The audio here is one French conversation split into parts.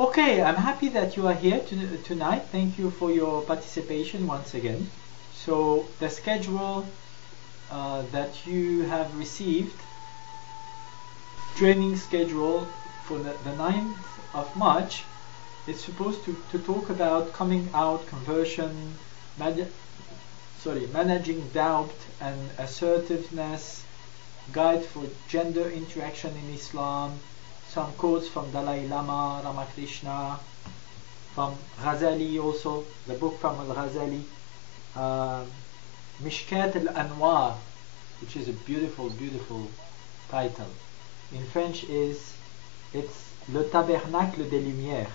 Okay, I'm happy that you are here tonight. Thank you for your participation once again. So the schedule that you have received, training schedule for the 9th of March, is supposed to talk about coming out, conversion, managing doubt and assertiveness, guide for gender interaction in Islam, some quotes from Dalai Lama, Ramakrishna, from Ghazali also, the book from Al-Ghazali, Mishkat al-Anwar, which is a beautiful, beautiful title. In French it's Le Tabernacle des Lumières.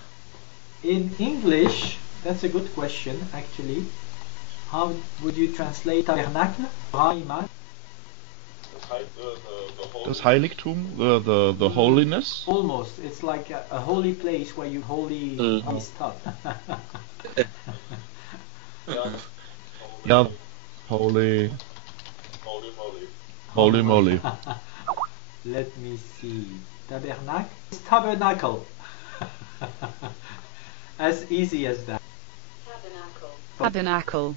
In English, that's a good question actually. How would you translate Tabernacle? Das Heiligtum, the holiness? Almost. It's like a holy place where you holy stuff. Yeah, holy moly. Let me see. Tabernacle? It's tabernacle. As easy as that. Tabernacle.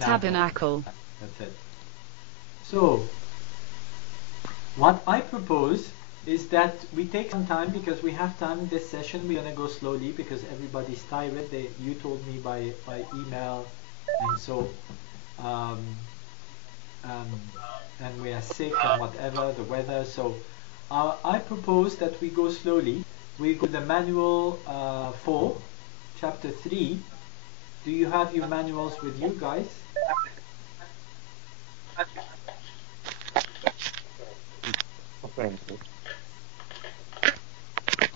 Tabernacle. That's it. So, what I propose is that we take some time, because we have time in this session. We're going to go slowly because everybody's tired. You told me by email, and so and we are sick and whatever, the weather. So I propose that we go slowly. We go to the manual 4, chapter 3. Do you have your manuals with you guys?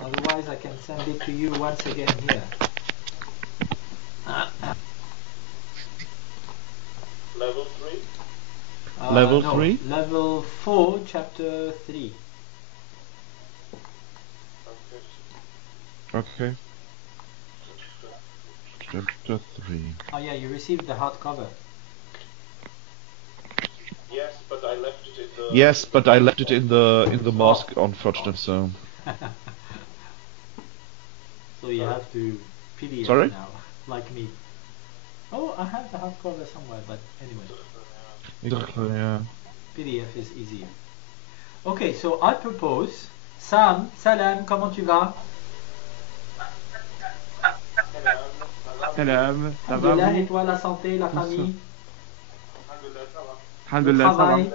Otherwise I can send it to you once again here. Level 3? Level no, 3? Level 4, chapter 3. Okay. Chapter 3. Oh yeah, you received the hardcover. Yes, but I left it in the... Yes, but I left it in the mosque, unfortunately, so... So you have to PDF Sorry? now, like me. Oh, I have the hardcover somewhere, but anyway. Exactly, yeah. PDF is easier. Okay, so I propose... Sam, salam, comment tu vas? Salam, ça va Alhamdulillah, vous? et toi, la santé, la famille? Le Alhamdulillah, ça va. travail,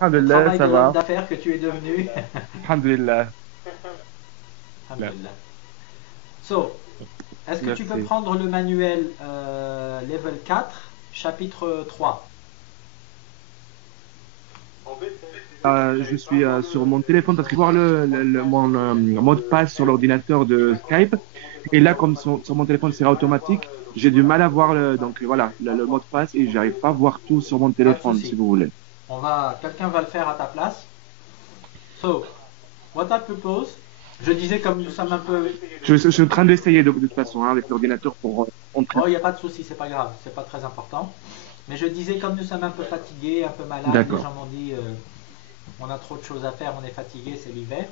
Alhamdulillah, travail ça de l'homme va. d'affaires que tu es devenu. Alhamdulillah. Alhamdulillah. So, est-ce que tu peux Merci. prendre le manuel level 4, chapitre 3? Je suis sur mon téléphone parce que voir mon mot de passe sur l'ordinateur de Skype. Et là, comme sur mon téléphone c'est automatique, j'ai du mal à voir donc voilà, le mot de passe et j'arrive pas à voir tout sur mon téléphone, si vous voulez. Quelqu'un va le faire à ta place. So, what I propose, je disais comme nous sommes un peu... Je suis en train d'essayer de toute façon hein, avec l'ordinateur pour entrer. Oh, il n'y a pas de souci, c'est pas grave, c'est pas très important. Mais je disais comme nous sommes un peu fatigués, un peu malades, les D'accord. gens m'ont dit on a trop de choses à faire, on est fatigué, c'est l'hiver.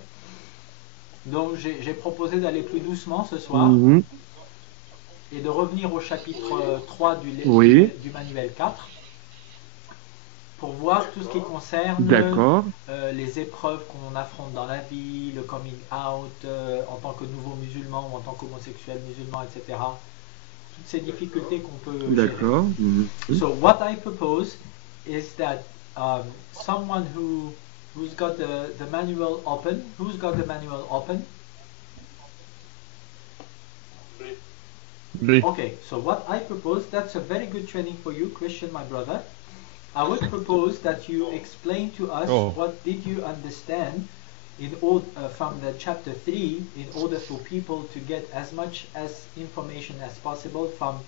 Donc j'ai proposé d'aller plus doucement ce soir et de revenir au chapitre 3 du manuel 4 pour voir tout ce qui concerne les épreuves qu'on affronte dans la vie, le coming out en tant que nouveau musulman ou en tant qu'homosexuel musulman, etc. Toutes ces difficultés qu'on peut D'accord. So what I propose is that someone who's got the manual open, Okay, so what I propose, that's a very good training for you, Christian, my brother. I would propose that you explain to us what did you understand from the chapter 3 in order for people to get as much information as possible from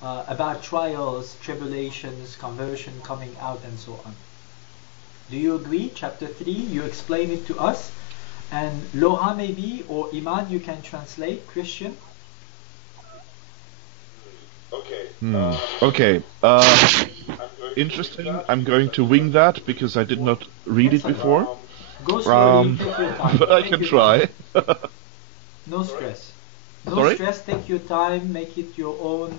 about trials, tribulations, conversion, coming out, and so on. Do you agree? Chapter 3, you explain it to us. And Loha maybe, or Iman, you can translate, Christian. Okay. Okay. Interesting. I'm going to wing that because I did not read it before. Go slowly, take your time. But I can try. No stress. No Sorry? stress, take your time, make it your own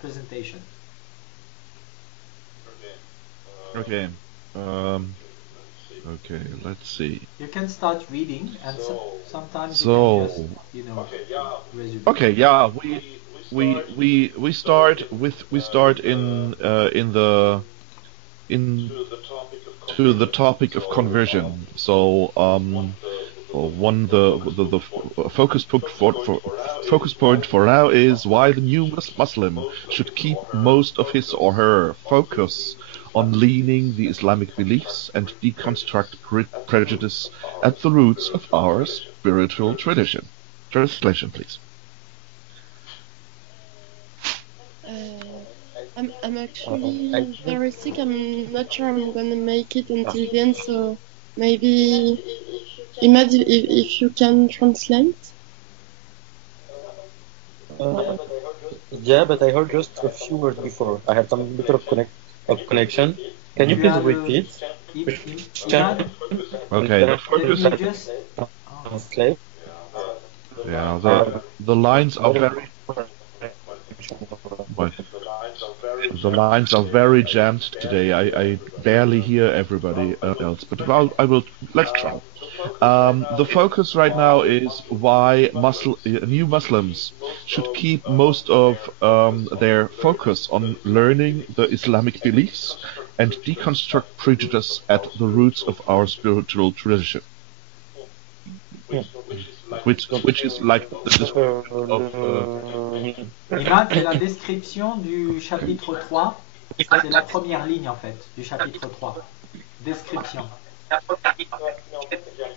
presentation. Okay. Okay, let's see. You can start reading, and sometimes So, you can just, resume. Okay, yeah, we start in to the topic of conversion. So the focus point for now is why the new Muslim should keep most of his or her focus on leaning the Islamic beliefs and deconstruct prejudice at the roots of our spiritual tradition. Translation, please. I'm actually very sick. I'm not sure I'm gonna make it until the end, so maybe Imad, if you can translate. Yeah, but I heard just a few words before. I had some bit of connection. Can you please repeat? Okay, the focus. Translate. Yeah, the lines are very. The lines are very jammed today. I barely hear everybody else, but let's try. The focus right now is why new Muslims should keep most of their focus on learning the Islamic beliefs and deconstruct prejudice at the roots of our spiritual tradition. Which is like the description of... Imad, c'est la description du chapitre 3. C'est la première ligne, en fait, du chapitre 3. Description.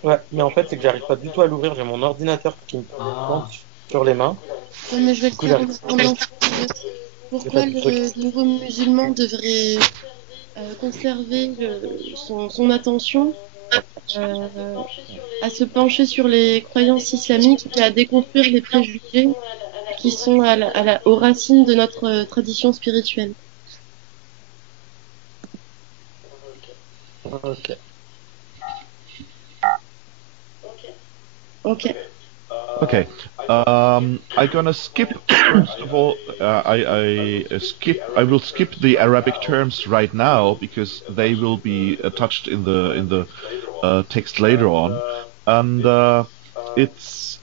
Ouais, mais en fait, c'est que j'arrive pas du tout à l'ouvrir. J'ai mon ordinateur qui me plante sur les mains. Ouais, mais je vais le faire en attendant. Pourquoi le nouveau musulman devrait conserver son attention à se pencher sur les croyances islamiques et à déconstruire les préjugés qui sont aux racines de notre tradition spirituelle. Ok. Okay. Okay. I'm gonna skip first of all. I will skip the Arabic terms right now because they will be touched in the text later on. And it's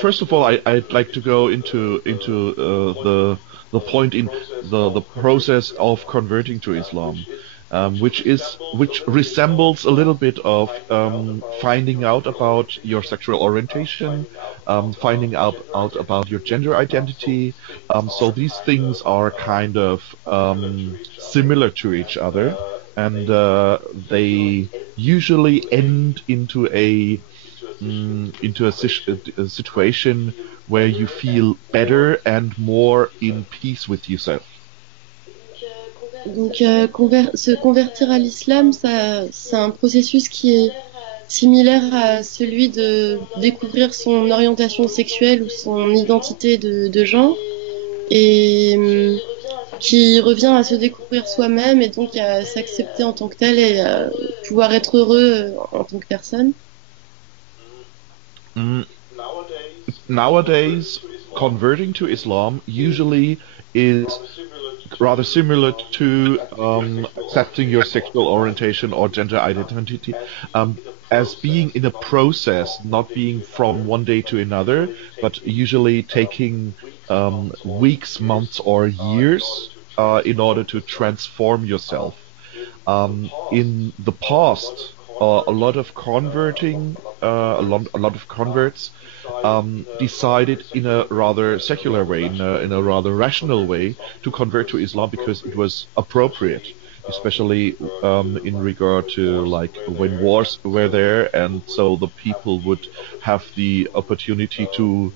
first of all, I'd like to go into the point in the process of converting to Islam. Which resembles a little bit of finding out about your sexual orientation, finding out about your gender identity. So these things are kind of similar to each other, and they usually end into a situation where you feel better and more in peace with yourself. Donc, se convertir à l'islam, c'est un processus qui est similaire à celui de découvrir son orientation sexuelle ou son identité de genre, et qui revient à se découvrir soi-même et donc à s'accepter en tant que tel et à pouvoir être heureux en tant que personne. Nowadays, converting to Islam usually is rather similar to accepting your sexual orientation or gender identity as being in a process, not being from one day to another, but usually taking weeks, months, or years in order to transform yourself. In the past, a lot of converts decided in a rather secular way, in a rather rational way, to convert to Islam because it was appropriate, especially in regard to like when wars were there, and so the people would have the opportunity to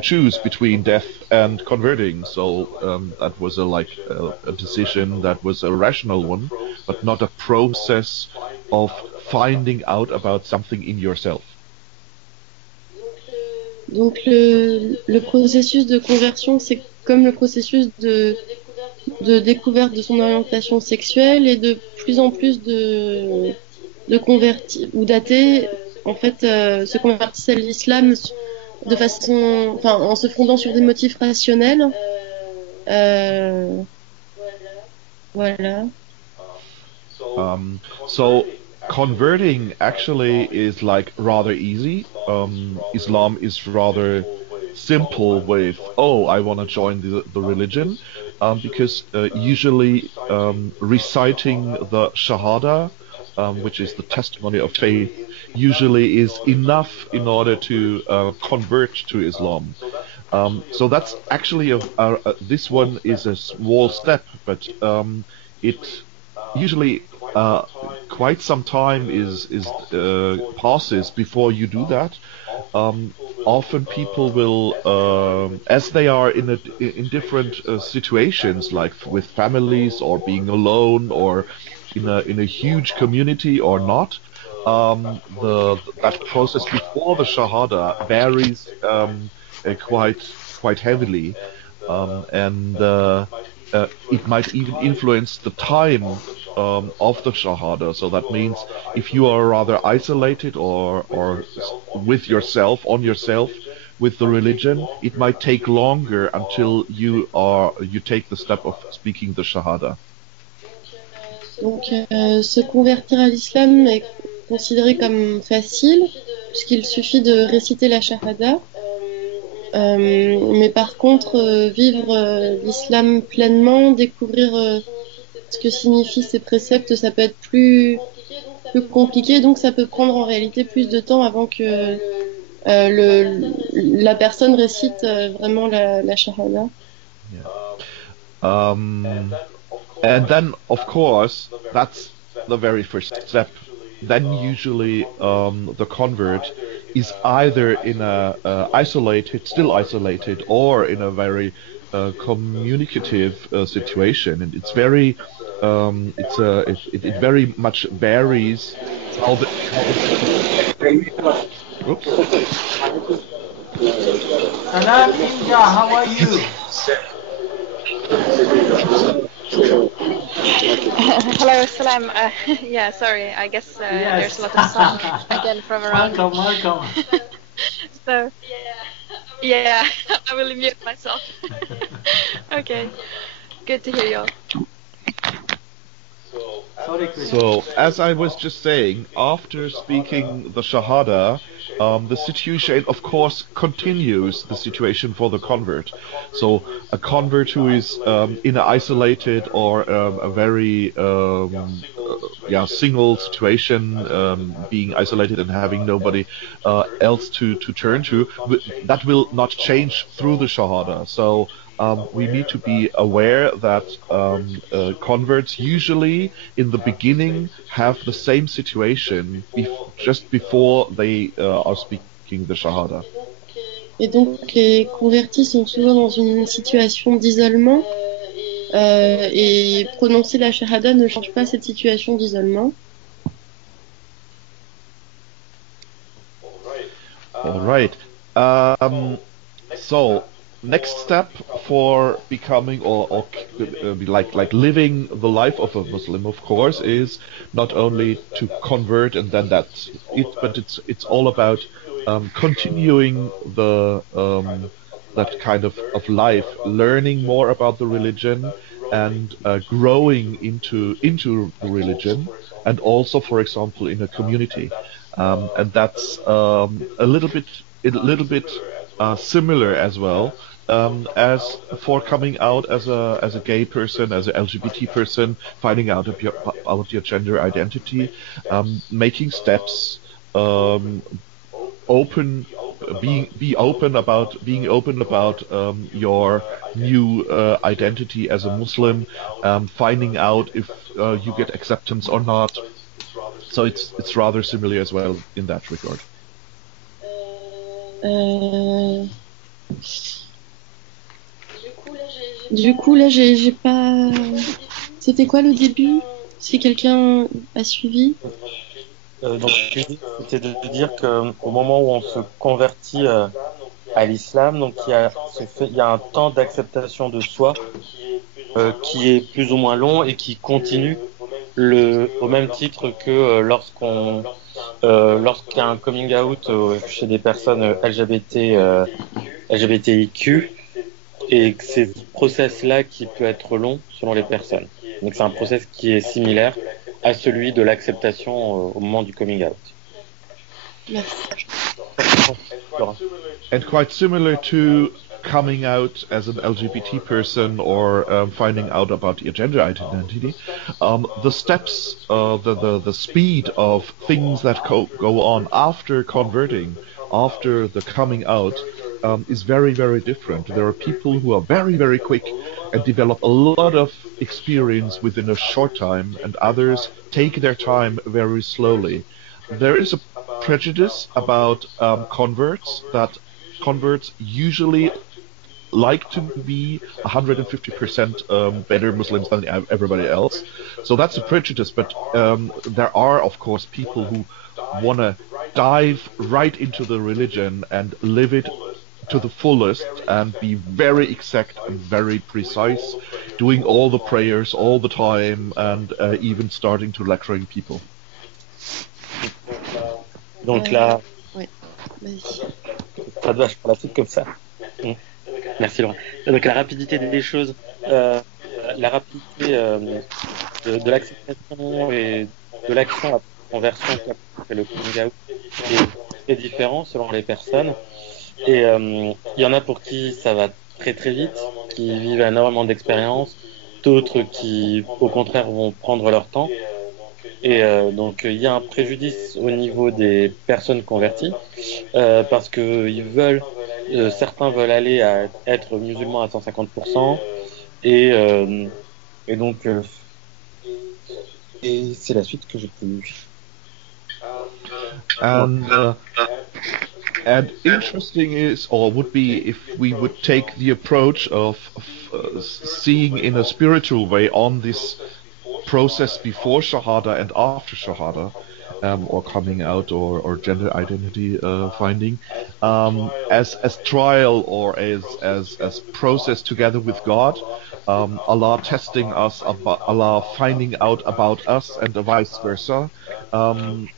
choose between death and converting. So that was a decision that was a rational one, but not a process of finding out about something in yourself. Donc le processus de conversion, c'est comme le processus de de découverte de son orientation sexuelle et de plus en plus de convertis ou d'athées en fait se convertissent à l'islam de façon, enfin, en se fondant sur des motifs rationnels. Voilà. So converting actually is like rather easy. Islam is rather simple with, oh, I want to join the religion, because usually reciting the Shahada, which is the testimony of faith, usually is enough in order to convert to Islam. So that's actually this one is a small step, but it usually quite some time is passes before you do that. Often people will, as they are in different situations, like with families or being alone or in a huge community or not. That process before the Shahada varies quite heavily, and it might even influence the time of the Shahada. So that means if you are rather isolated or with yourself, with the religion, it might take longer until you take the step of speaking the Shahada. Donc, se convertir à l'islam est considéré comme facile, puisqu'il suffit de réciter la Shahada. Mais par contre, vivre l'islam pleinement, découvrir ce que signifient ces préceptes, ça peut être plus compliqué, donc ça peut prendre en réalité plus de temps avant que la personne récite vraiment la Shahada. Yeah. And then, of course, that's the very first step. Then usually the convert is either in a still isolated, or in a very communicative situation, and it's very it very much varies how the oops. Salam Inja, how are you? Hello, Salam. Yeah, sorry. I guess Yes. there's a lot of sound again from around. Welcome. So, yeah, I will mute myself. Okay, good to hear you all. Sorry, Chris. So, as I was just saying, after speaking the Shahada, the situation, of course, continues the situation for the convert. So, a convert who is in an isolated or a very single situation, being isolated and having nobody else to turn to, that will not change through the Shahada. So, we need to be aware that converts usually in the beginning have the same situation just before they are speaking the Shahada. Et donc les convertis sont souvent dans une situation d'isolement et prononcer la Shahada ne change pas cette situation d'isolement. All right. So. Next step for becoming or like living the life of a Muslim, of course, is not only to convert and then that's it, but it's all about continuing the that kind of life, learning more about the religion and growing into the religion, and also, for example, in a community, and that's a little bit similar as well. As for coming out as a gay person, as an LGBT person, finding out about your gender identity, making steps, being open about your new identity as a Muslim, finding out if you get acceptance or not. So it's rather similar as well in that regard. Du coup, là, j'ai pas... C'était quoi le début? Si quelqu'un a suivi? Donc, c'était de dire qu'au moment où on se convertit à l'islam, donc il y a un temps d'acceptation de soi qui est plus ou moins long et qui continue au même titre que lorsqu'il y a un coming out chez des personnes LGBTIQ, et que c'est ce process-là qui peut être long selon les personnes. Donc c'est un process qui est similaire à celui de l'acceptation au moment du coming out. Merci. And quite similar to coming out as an LGBT person or finding out about your gender identity, the steps, the speed of things that go on after converting, after the coming out, is very, very different. There are people who are very, very quick and develop a lot of experience within a short time, and others take their time very slowly. There is a prejudice about converts, that converts usually like to be 150% better Muslims than everybody else. So that's a prejudice, but there are, of course, people who want to dive right into the religion and live it to the fullest and be very exact and very precise, doing all the prayers all the time and even starting to lecturing people. Donc là, ouais, vas-y. Ça doit, je prends la suite comme ça. Merci Laurent. Donc la rapidité des choses, la rapidité de l'acceptation et de l'action à la conversion que le coming out est différent selon les personnes. Et il y en a pour qui ça va très très vite, qui vivent énormément d'expérience, d'autres qui au contraire vont prendre leur temps. Et donc il y a un préjudice au niveau des personnes converties parce que certains veulent aller à être musulmans à 150% et donc et c'est la suite que j'ai connue. And interesting is, or would be, if we would take the approach of seeing in a spiritual way on this process before Shahada and after Shahada, or coming out or gender identity finding, as trial or as process together with God, Allah testing us, Allah finding out about us, and vice versa, and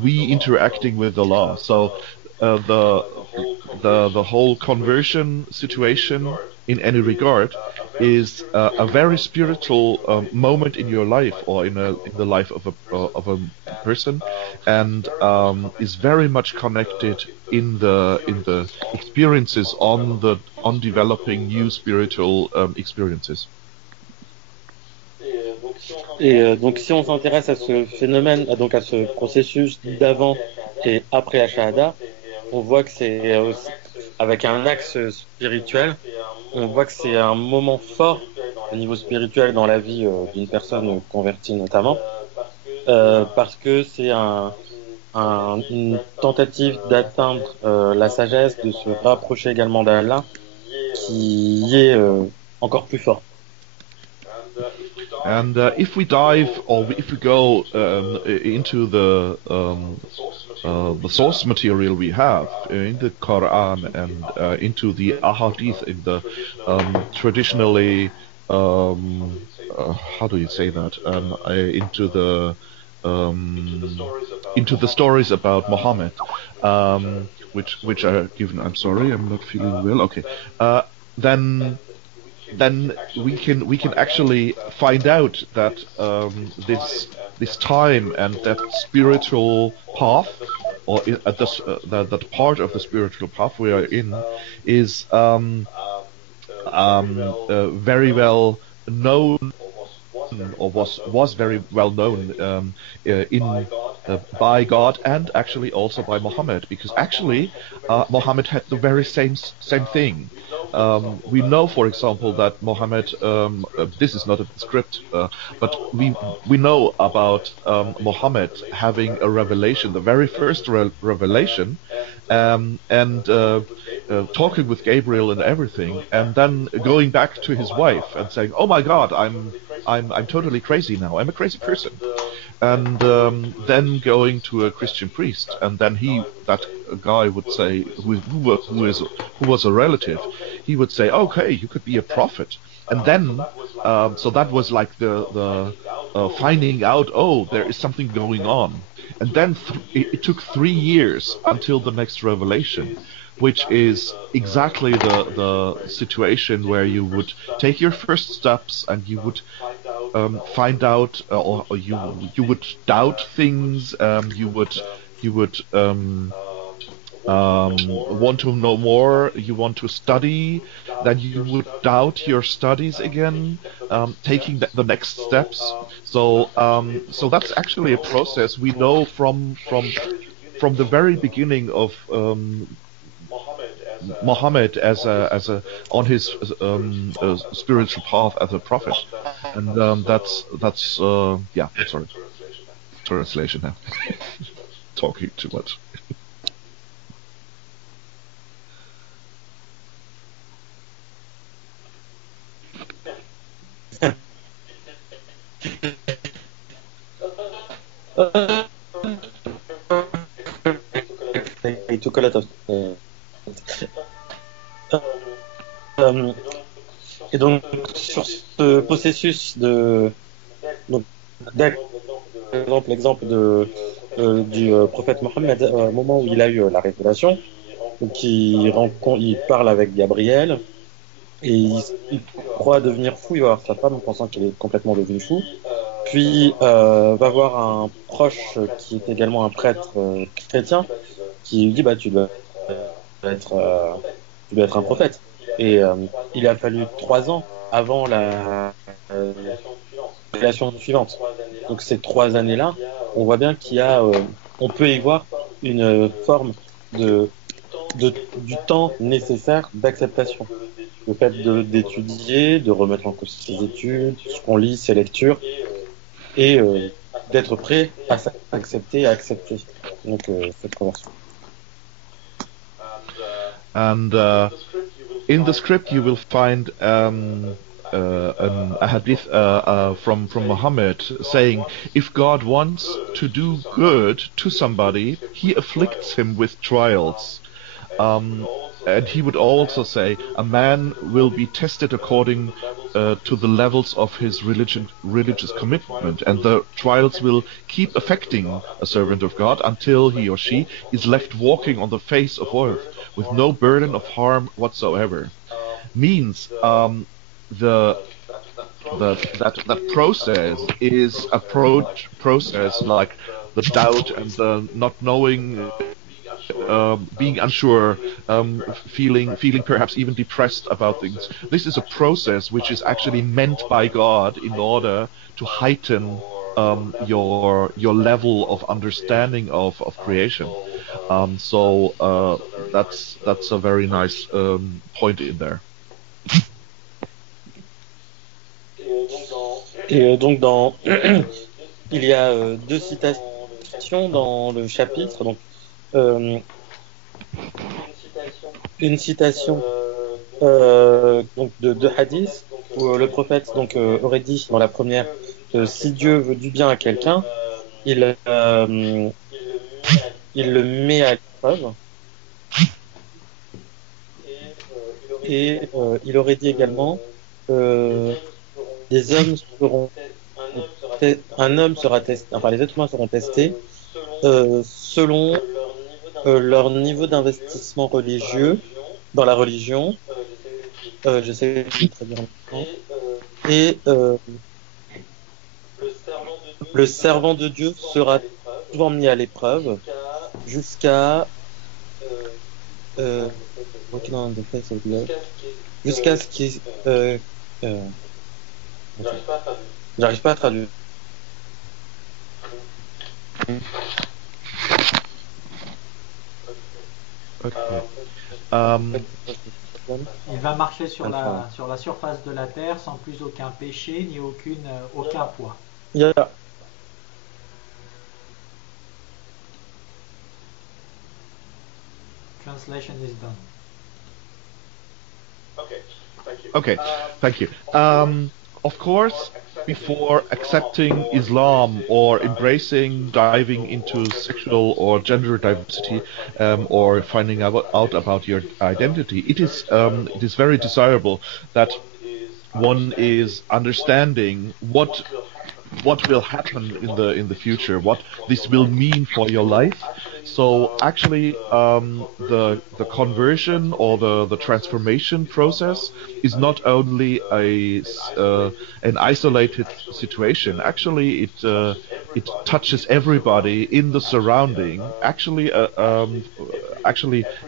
we interacting with Allah. So the whole conversion situation in any regard is a very spiritual moment in your life, or in the life of a person, and is very much connected in the experiences on developing new spiritual experiences. Et donc si on s'intéresse à ce phénomène, donc à ce processus d'avant et après la Shahada, on voit que c'est aussi, avec un axe spirituel, on voit que c'est un moment fort au niveau spirituel dans la vie d'une personne convertie notamment, parce que c'est une tentative d'atteindre la sagesse, de se rapprocher également d'Allah, qui est encore plus fort. And if we dive, or if we go into the source material we have in the Quran and into the Ahadith, in the traditionally, how do you say that? Into the stories about Muhammad, which are given. I'm sorry, I'm not feeling well. Okay, then we can actually find out that this time and that spiritual path, or that part of the spiritual path we are in, is very well known, or was very well known by God, and actually also by Muhammad, because actually Muhammad had the very same thing. We know, for example, that Muhammad, this is not a script, but we know about Muhammad having a revelation, the very first revelation, and talking with Gabriel and everything, and then going back to his wife and saying, "Oh my God, I'm totally crazy now. I'm a crazy person." And then going to a Christian priest, and then that guy would say, who was a relative, he would say, okay, you could be a prophet. And then, so that was like the finding out, oh, there is something going on. And then it took 3 years until the next revelation, which is exactly the situation where you would take your first steps and you would find out, or you would doubt things, you would want to know more, you want to study, then you would doubt your studies again, taking the next steps. So that's actually a process we know from the very beginning of Muhammad as a on his spiritual path as a prophet, and that's yeah. Sorry, translation now. Talking too much. It took a lot of et donc sur ce processus donc l'exemple du prophète Mohammed au moment où il a eu la révélation, donc il parle avec Gabriel et il croit devenir fou, il va voir sa femme pensant qu'il est complètement devenu fou, puis va voir un proche qui est également un prêtre chrétien qui lui dit tu dois être un prophète. Et il a fallu 3 ans avant la révélation suivante. Donc ces 3 années-là, on voit bien qu'il y a, on peut y voir une forme du temps nécessaire d'acceptation. Le fait d'étudier, de remettre en cause ses études, ce qu'on lit, ses lectures, et d'être prêt à accepter, donc cette conversion. And in the script you will find a hadith from Muhammad saying, if God wants to do good to somebody, he afflicts him with trials. And he would also say, a man will be tested according to the levels of his religious commitment, and the trials will keep affecting a servant of God until he or she is left walking on the face of earth with no burden of harm whatsoever. Means that process is a process like the doubt and the not knowing, being unsure, feeling perhaps even depressed about things. This is a process which is actually meant by God in order to heighten your level of understanding of creation. So that's a very nice point in there. Et donc il y a 2 citations dans le chapitre. Donc une citation donc de 2 hadiths où le prophète aurait dit dans la première que si Dieu veut du bien à quelqu'un, il le met à l'épreuve. Et il aurait dit également les êtres humains seront testés selon leur niveau d'investissement religieux dans la religion. J'essaie de traduire maintenant. Et le servant de Dieu sera souvent mis à l'épreuve jusqu'à ce qu'il j'arrive pas à traduire. Okay. Il va marcher sur la surface de la terre sans plus aucun péché ni aucun poids. Yeah. Translation is done. Okay, thank you. Of course, before accepting Islam or embracing, diving into sexual or gender diversity, or finding out about your identity, it is very desirable that one is understanding what will happen in the future, what this will mean for your life. So actually, the conversion or the transformation process is not only an isolated situation. Actually, it touches everybody in the surrounding. Actually,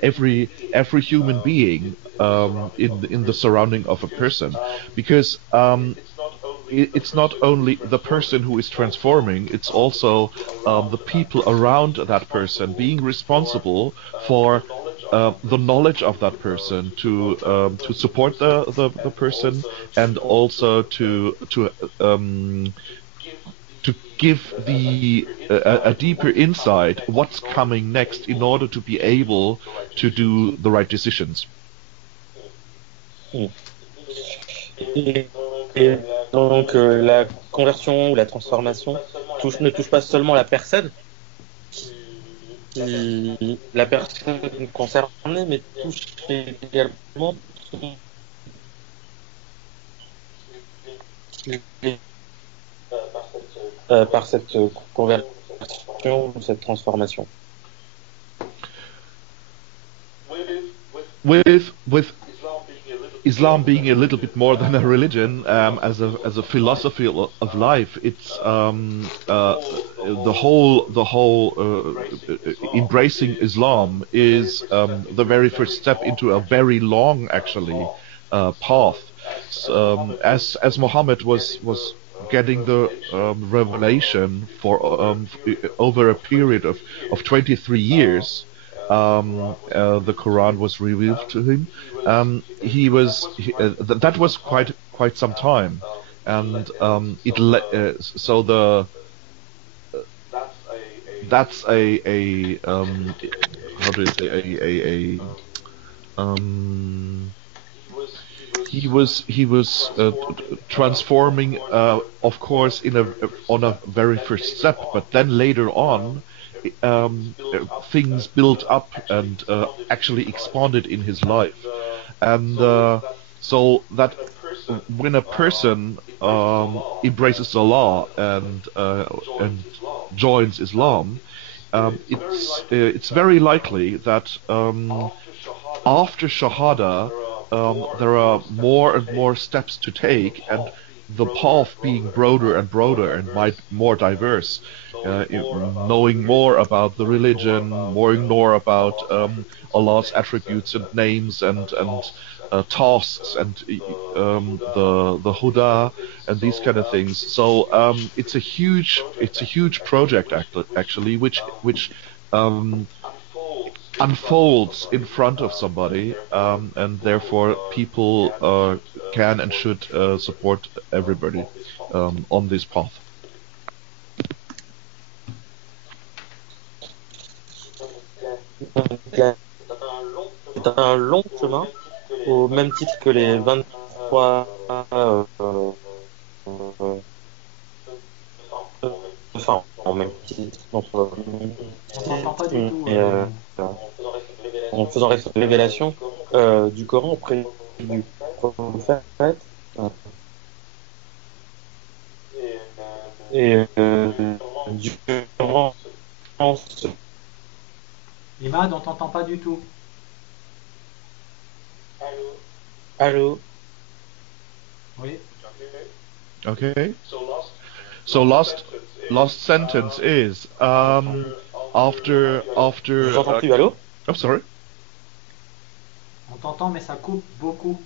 every human being in the surrounding of a person, because it's not only the person who is transforming, it's also the people around that person being responsible for the knowledge of that person, to support the person, and also to give a deeper insight what's coming next in order to be able to do the right decisions. Et donc la conversion ou la transformation ne touche pas seulement la personne concernée, mais touche également par cette conversion ou cette transformation. With Islam being a little bit more than a religion, as a philosophy of life, it's the whole embracing Islam is the very first step into a very long, actually, path. As Muhammad was getting the revelation for over a period of 23 years. The Quran was revealed to him. That was quite some time, and that's a how do you say he was transforming, of course, on a very first step, but then later on. Things built up and actually expanded in his life, and so that when a person embraces Allah and joins Islam, it's very likely that after Shahada there are more and more steps to take, and the path being broader and broader and more diverse. Knowing more about the religion, knowing more about Allah's attributes and names and tasks and the Huda and these kind of things. So it's a huge project actually, which unfolds in front of somebody, and therefore people can and should support everybody on this path. C'est un long chemin, au même titre que les 23 enfin, en même titre en faisant révélation du Coran auprès du prophète et durant Imad, on t'entend pas du tout. Allô. Oui. Okay. So last sentence is after. J'entends plus. Allô. Oh, sorry. On t'entend, mais ça coupe beaucoup.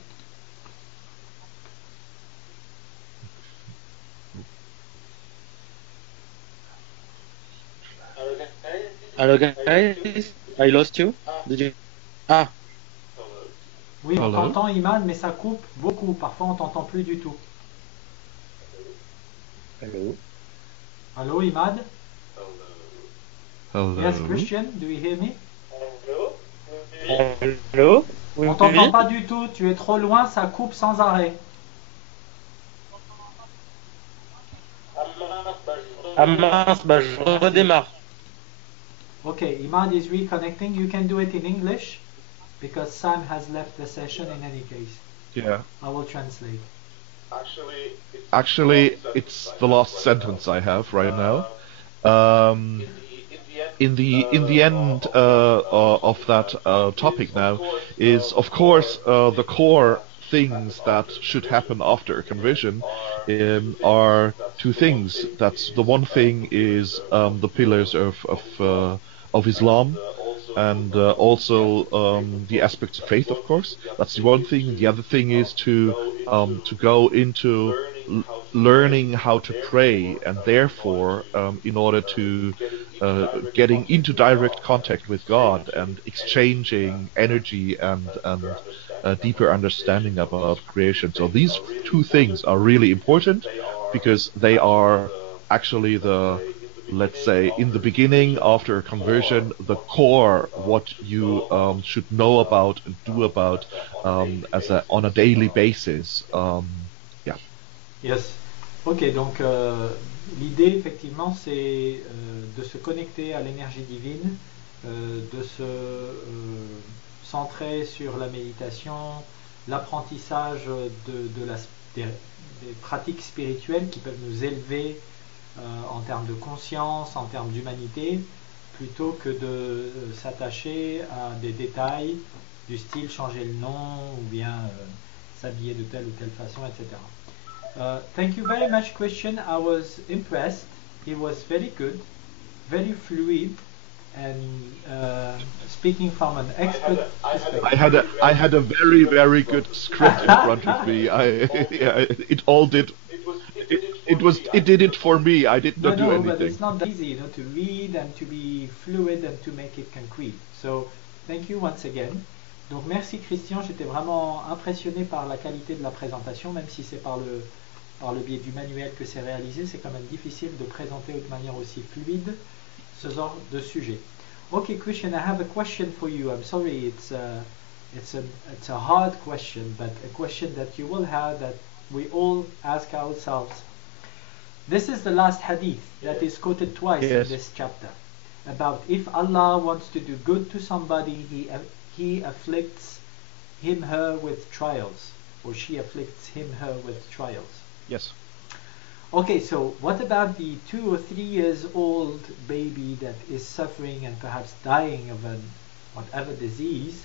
Hello guys, I lost you. Did you? Ah. Oui, on t'entend, Imad, mais ça coupe beaucoup. Parfois, on t'entend plus du tout. Hello. Allô, Imad? Hello. Yes, Christian, do you hear me? Hello. On t'entend pas du tout. Tu es trop loin, ça coupe sans arrêt. Ah mince, bah je redémarre. Okay, Imad is reconnecting. You can do it in English because Sam has left the session in any case. Yeah. I will translate. Actually, it's the last sentence I have right now. In the end of that topic now is, of course, the core things that should happen after conversion are two things. That's the one thing is the pillars of Islam, and also the aspects of faith, of course. That's the one thing. The other thing is to go into learning how to pray, and therefore, in order to getting into direct contact with God and exchanging energy and deeper understanding about creation. So these two things are really important because they are actually the, let's say, in the beginning, after conversion, the core, what you should know about and do about on a daily basis. Yeah. Yes. Ok, donc l'idée effectivement c'est de se connecter à l'énergie divine, de se centrer sur la méditation, l'apprentissage des pratiques spirituelles qui peuvent nous élever en termes de conscience, en termes d'humanité, plutôt que de s'attacher à des détails du style changer le nom ou bien s'habiller de telle ou telle façon, etc. Thank you very much, Christian. I was impressed. It was very good, very fluid, and speaking from an expert perspective. I had a very, very good script in front of me. It did it for me. I did not do anything. But it's not that easy, to read and to be fluid and to make it concrete. So thank you once again. Donc merci Christian, j'étais vraiment impressionné par la qualité de la présentation, même si c'est par le biais du manuel que c'est réalisé, c'est quand même difficile de présenter de manière aussi fluide ce genre de sujet. Okay, Christian, I have a question for you. I'm sorry, it's a hard question, but a question that you will have that we all ask ourselves. This is the last hadith that is quoted twice in this chapter, about if Allah wants to do good to somebody, He afflicts her with trials, or she afflicts her with trials. Yes. Okay, so what about the 2 or 3 years old baby that is suffering and perhaps dying of whatever disease?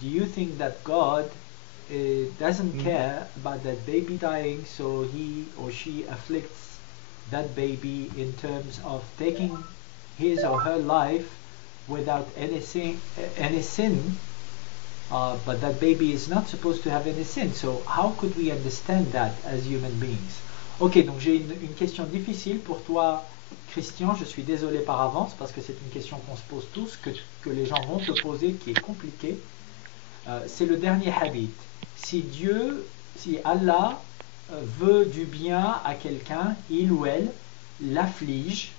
Do you think that God doesn't care about that baby dying, so he or she afflicts that baby in terms of taking his or her life without any sin, but that baby is not supposed to have any sin. So how could we understand that as human beings? Ok, donc j'ai une question difficile pour toi, Christian. Je suis désolé par avance parce que c'est une question qu'on se pose tous, que les gens vont te poser, qui est compliquée. C'est le dernier hadith. Si Allah veut du bien à quelqu'un, il ou elle l'afflige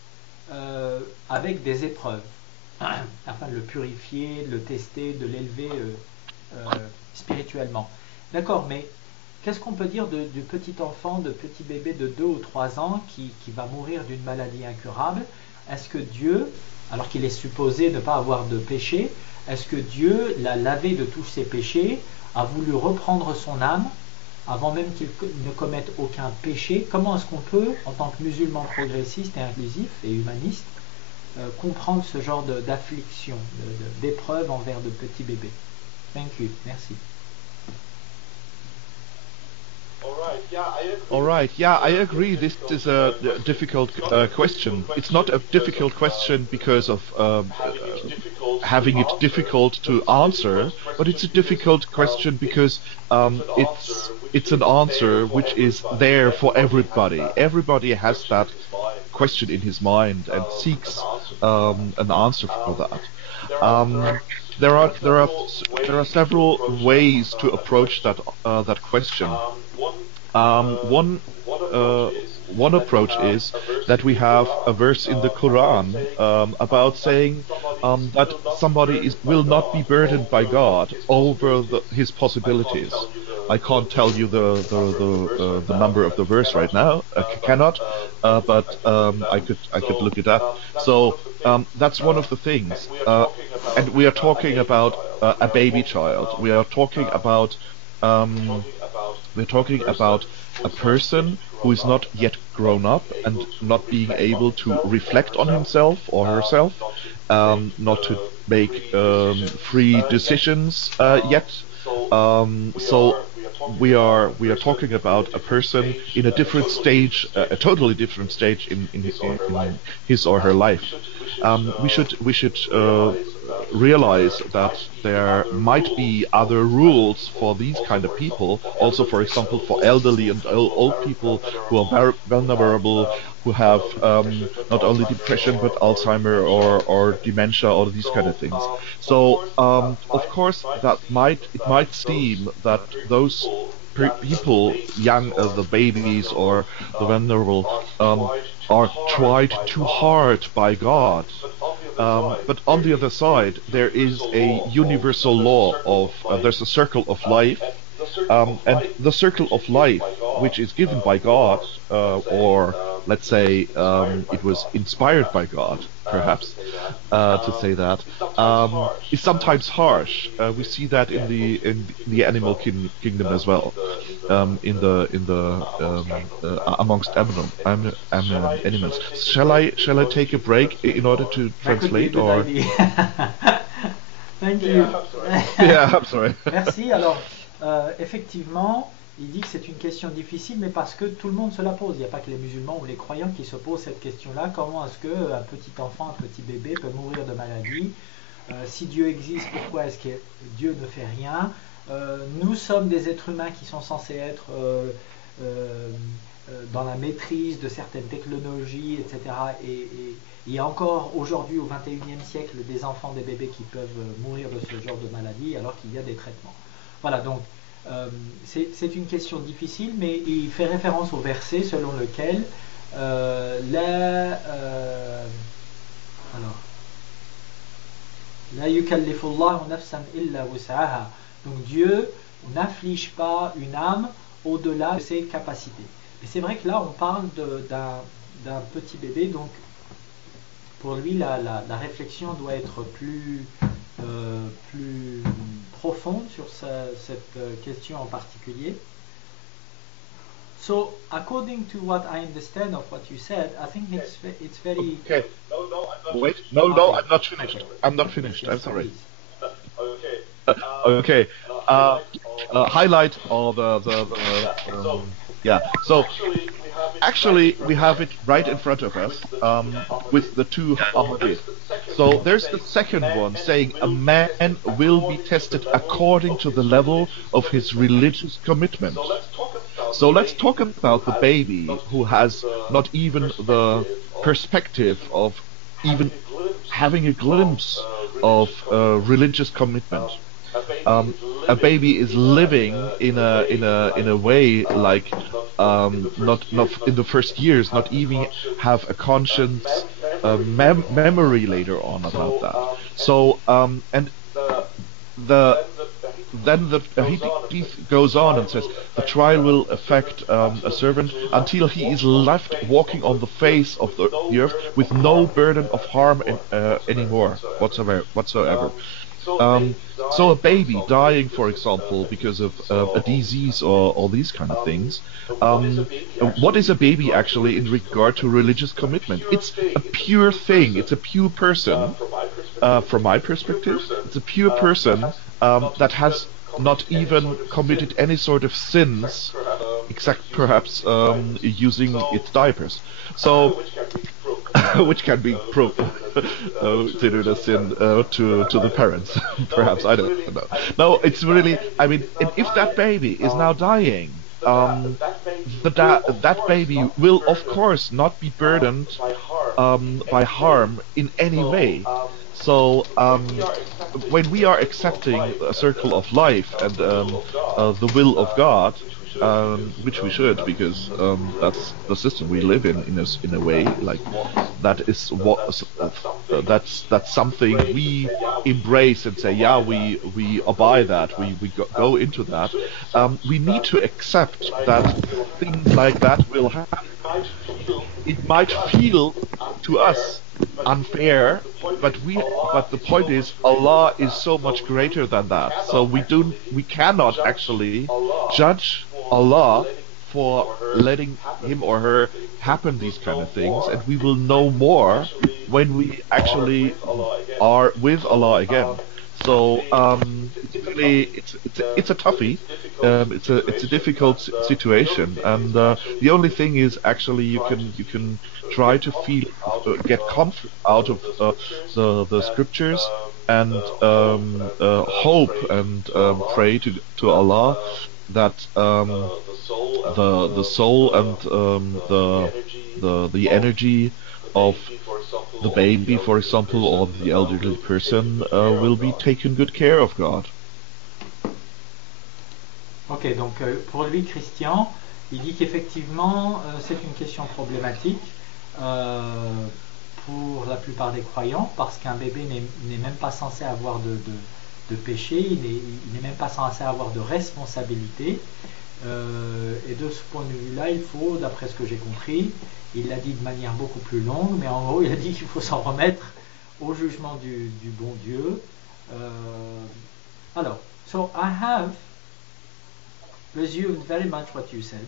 avec des épreuves, afin de le purifier, de le tester, de l'élever spirituellement. D'accord, mais qu'est-ce qu'on peut dire du petit enfant, de petit bébé de 2 ou 3 ans qui va mourir d'une maladie incurable? Est-ce que Dieu, alors qu'il est supposé ne pas avoir de péché, est-ce que Dieu l'a lavé de tous ses péchés, a voulu reprendre son âme avant même qu'il ne commette aucun péché? Comment est-ce qu'on peut, en tant que musulman progressiste et inclusif et humaniste, comprendre ce genre d'affliction, d'épreuve envers de petits bébés? Thank you. Merci. All right. Yeah, I agree. This is a difficult question. It's not a difficult question because of having it difficult to answer, but it's a difficult question because it's an answer which is there for everybody. Everybody has that question in his mind and seeks an answer for that. There are several ways to approach that question. One approach is that we have a verse in the Quran about saying that somebody will not be burdened by God over his possibilities. I can't tell you the number of the verse right now. I cannot, but I could look it up. So that's one of the things. And we are talking about a baby child. We are talking about a person who is not yet grown up and not being able to reflect on himself or herself, not to make free decisions yet. So we are talking about a person in a different stage, a totally different stage in his or her life. We should realize that there might be other rules for these kind of people. Also, for example, for elderly and old people who are vulnerable, who have not only depression but Alzheimer or dementia or these kind of things. So, of course, it might seem that those people, young as the babies or the vulnerable, are tried too hard by God. But on the other side, there is a universal law of there's a circle of life, and the circle of life, which is given by God, or let's say it was inspired by God, perhaps, to say that, is sometimes harsh. We see that in the animal kingdom as well, amongst animals. Shall I take a break in order to translate, or? Thank you. Yeah, I'm sorry. Merci. Alors, effectivement, il dit que c'est une question difficile, mais parce que tout le monde se la pose. Il n'y a pas que les musulmans ou les croyants qui se posent cette question-là. Comment est-ce qu'un petit enfant, un petit bébé peut mourir de maladie? Si Dieu existe, pourquoi est-ce que Dieu ne fait rien? Nous sommes des êtres humains qui sont censés être dans la maîtrise de certaines technologies, etc. Et il y a encore aujourd'hui, au XXIe siècle, des enfants, des bébés qui peuvent mourir de ce genre de maladie alors qu'il y a des traitements. Voilà, donc c'est une question difficile, mais il fait référence au verset selon lequel La yukallifullahu nafsan illa wus'aha. Donc Dieu n'afflige pas une âme au-delà de ses capacités. Et c'est vrai que là on parle d'un petit bébé, donc pour lui la réflexion doit être plus profonde sur cette question en particulier. So, according to what I understand of what you said, I think it's very... Okay. Wait, no, I'm not finished. I'm sorry. Okay. Highlight all yeah. So, actually, we have it right in front of us with the two ahadith. So there's the second one saying a man will be tested according to the level of his religious commitment. So let's talk about the baby who has not even the perspective of even having a glimpse of religious commitment. A baby is living in a way like not in the first years, not even have a conscience memory later on about that. So and then the hadith goes on and says the trial will affect a servant until he is left walking on the face of the earth with no burden of harm anymore whatsoever. So a baby dying, for example, because of a disease or these kind of things, what is a baby actually in regard to religious commitment? It's a pure thing. It's a pure person. From my perspective, it's a pure person that has not even committed any sort of sins, except perhaps using its diapers. So, which can be considered a sin to the parents, perhaps, I don't know. No, it's really, I mean, if that baby is now dying, that baby will of course not be burdened by harm in any way. So when we are accepting a circle of life and the will of God, which we should, because that's the system we live in a way, like that is what that's something we embrace and say, yeah, we abide that, we go into that. We need to accept that things like that will happen. It might feel to us unfair, but the point is, Allah is so much greater than that. So we cannot actually judge Allah for letting him or her happen these kind of things, and we will know more when we actually are with Allah again. So it's a toughie. It's a difficult situation, and the only thing is actually you can try to get comfort out of the scriptures and hope and pray to Allah that the soul and the energy of the baby, for example, or the elderly person will be taken good care of God. Ok, donc pour lui, Christian, il dit qu'effectivement c'est une question problématique pour la plupart des croyants, parce qu'un bébé n'est même pas censé avoir de péché, il n'est même pas censé avoir de responsabilité. Et de ce point de vue-là, il faut, d'après ce que j'ai compris, il l'a dit de manière beaucoup plus longue, mais en gros, il a dit qu'il faut s'en remettre au jugement du bon Dieu. Alors, so I have resumed very much what you said,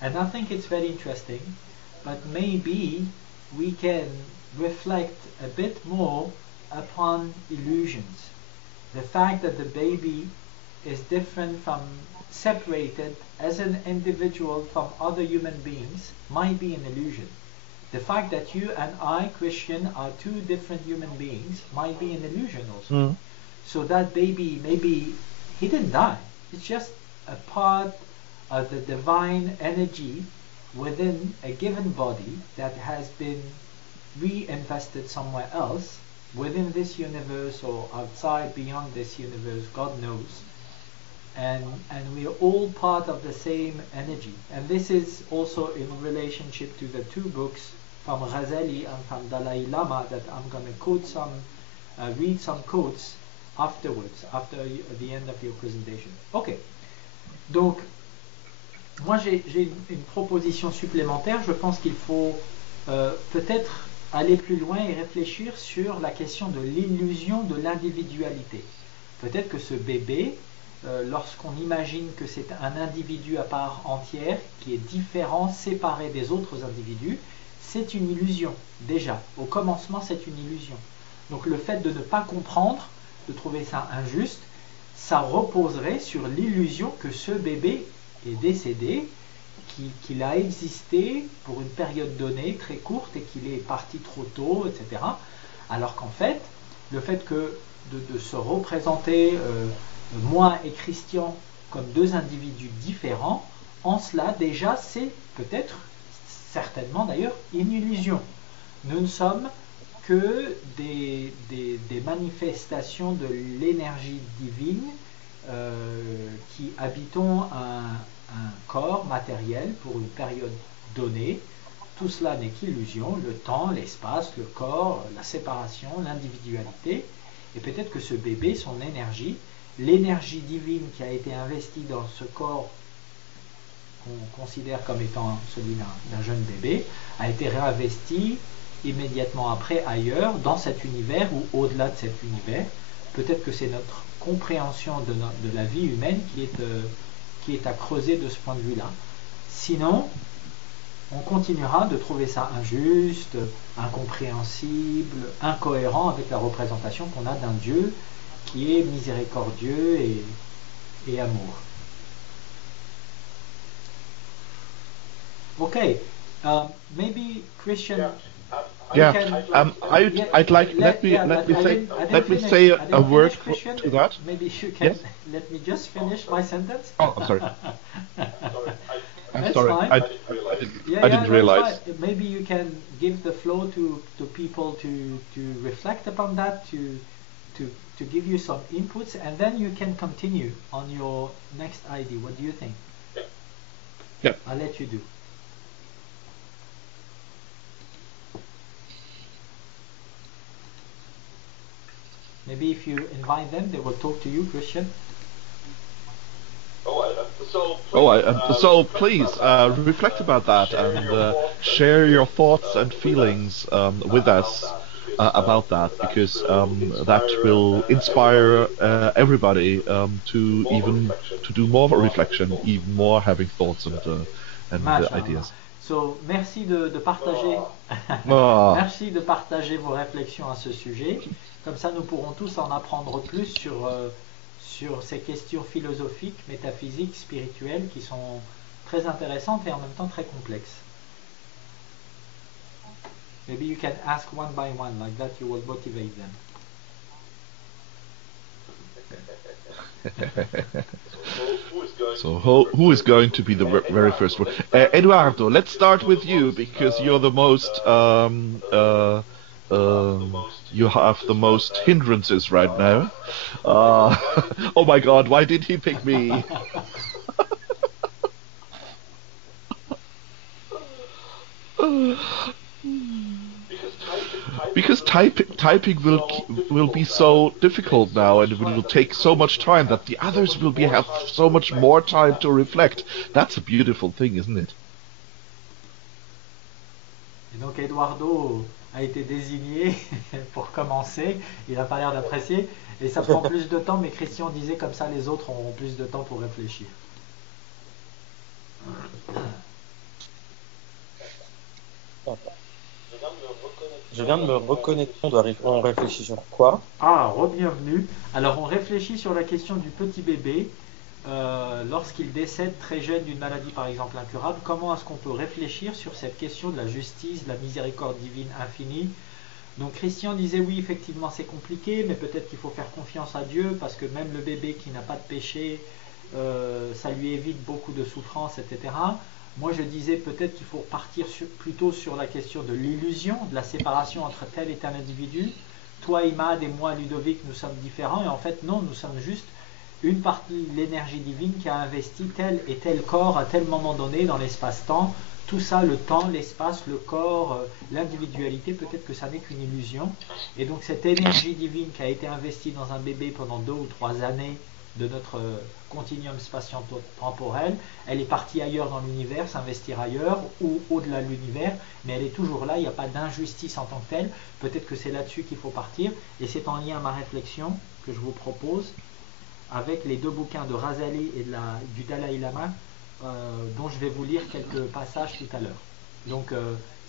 and I think it's very interesting, but maybe we can reflect a bit more upon illusions. The fact that the baby is different from, separated as an individual from other human beings might be an illusion. The fact that you and I, Christian, are two different human beings might be an illusion also. Mm. So that baby, maybe he didn't die. It's just a part of the divine energy within a given body that has been reinvested somewhere else, within this universe or outside, beyond this universe, God knows. And we are all part of the same energy. And this is also in relationship to the two books from Ghazali and from Dalai Lama that I'm going to quote read some quotes afterwards, after the end of your presentation. Ok. Donc, moi j'ai une proposition supplémentaire. Je pense qu'il faut peut-être aller plus loin et réfléchir sur la question de l'illusion de l'individualité. Peut-être que ce bébé, lorsqu'on imagine que c'est un individu à part entière, qui est différent, séparé des autres individus, c'est une illusion, déjà. Au commencement, c'est une illusion. Donc le fait de ne pas comprendre, de trouver ça injuste, ça reposerait sur l'illusion que ce bébé est décédé, qu'il a existé pour une période donnée, très courte, et qu'il est parti trop tôt, etc. Alors qu'en fait, le fait que de se représenter moi et Christian comme deux individus différents, en cela déjà c'est peut-être, certainement d'ailleurs, une illusion. Nous ne sommes que des manifestations de l'énergie divine qui habitons un corps matériel pour une période donnée. Tout cela n'est qu'illusion, le temps, l'espace, le corps, la séparation, l'individualité. Et peut-être que ce bébé, son énergie, l'énergie divine qui a été investie dans ce corps qu'on considère comme étant celui d'un jeune bébé, a été réinvestie immédiatement après ailleurs, dans cet univers ou au-delà de cet univers. Peut-être que c'est notre compréhension de la vie humaine qui est à creuser de ce point de vue-là. Sinon, on continuera de trouver ça injuste, incompréhensible, incohérent avec la représentation qu'on a d'un Dieu qui est miséricordieux et amour. Okay, maybe Christian. I'd like let me say a word to that. Maybe you can let me just finish my sentence. Oh, I'm sorry. That's sorry. fine. I didn't realize. Maybe you can give the floor to people to reflect upon that, to give you some inputs, and then you can continue on your next idea. What do you think? Yeah. I'll let you do. Maybe if you invite them, they will talk to you, Christian. So please reflect about that and share your thoughts and feelings with us about that, because that will inspire everybody to do more reflection, even more having thoughts and ideas. So, merci de partager. Merci de partager vos réflexions à ce sujet. Comme ça, nous pourrons tous en apprendre plus sur ces questions philosophiques, métaphysiques, spirituelles, qui sont très intéressantes et en même temps très complexes. Maybe you can ask one by one, like that you will motivate them. So who is going to be the very first one? Eduardo, let's start with you, because you're the most you have the most hindrances right now. Oh my God, why did he pick me? Because typing will be so difficult now, and it will take so much time that the others will have so much more time to reflect. That's a beautiful thing, isn't it? Et donc Eduardo a été désigné pour commencer. Il n'a pas l'air d'apprécier, et ça prend plus de temps. Mais Christian disait comme ça, les autres auront plus de temps pour réfléchir. Je viens de me reconnecter, on réfléchit sur quoi? Ah, re-bienvenue. Alors on réfléchit sur la question du petit bébé lorsqu'il décède très jeune d'une maladie par exemple incurable. Comment est-ce qu'on peut réfléchir sur cette question de la justice, de la miséricorde divine infinie? Donc Christian disait oui, effectivement c'est compliqué, mais peut-être qu'il faut faire confiance à Dieu, parce que même le bébé qui n'a pas de péché, ça lui évite beaucoup de souffrance, etc. Moi, je disais peut-être qu'il faut partir plutôt sur la question de l'illusion, de la séparation entre tel et tel individu. Toi, Imad, et moi, Ludovic, nous sommes différents. Et en fait, non, nous sommes juste une partie de l'énergie divine qui a investi tel et tel corps à tel moment donné dans l'espace-temps. Tout ça, le temps, l'espace, le corps, l'individualité, peut-être que ça n'est qu'une illusion. Et donc, cette énergie divine qui a été investie dans un bébé pendant 2 ou 3 années de notre continuum spatio-temporel, elle est partie ailleurs dans l'univers, s'investir ailleurs ou au-delà de l'univers, mais elle est toujours là, il n'y a pas d'injustice en tant que telle. Peut-être que c'est là-dessus qu'il faut partir, et c'est en lien à ma réflexion que je vous propose avec les 2 bouquins de Razali et du Dalai Lama, dont je vais vous lire quelques passages tout à l'heure. Donc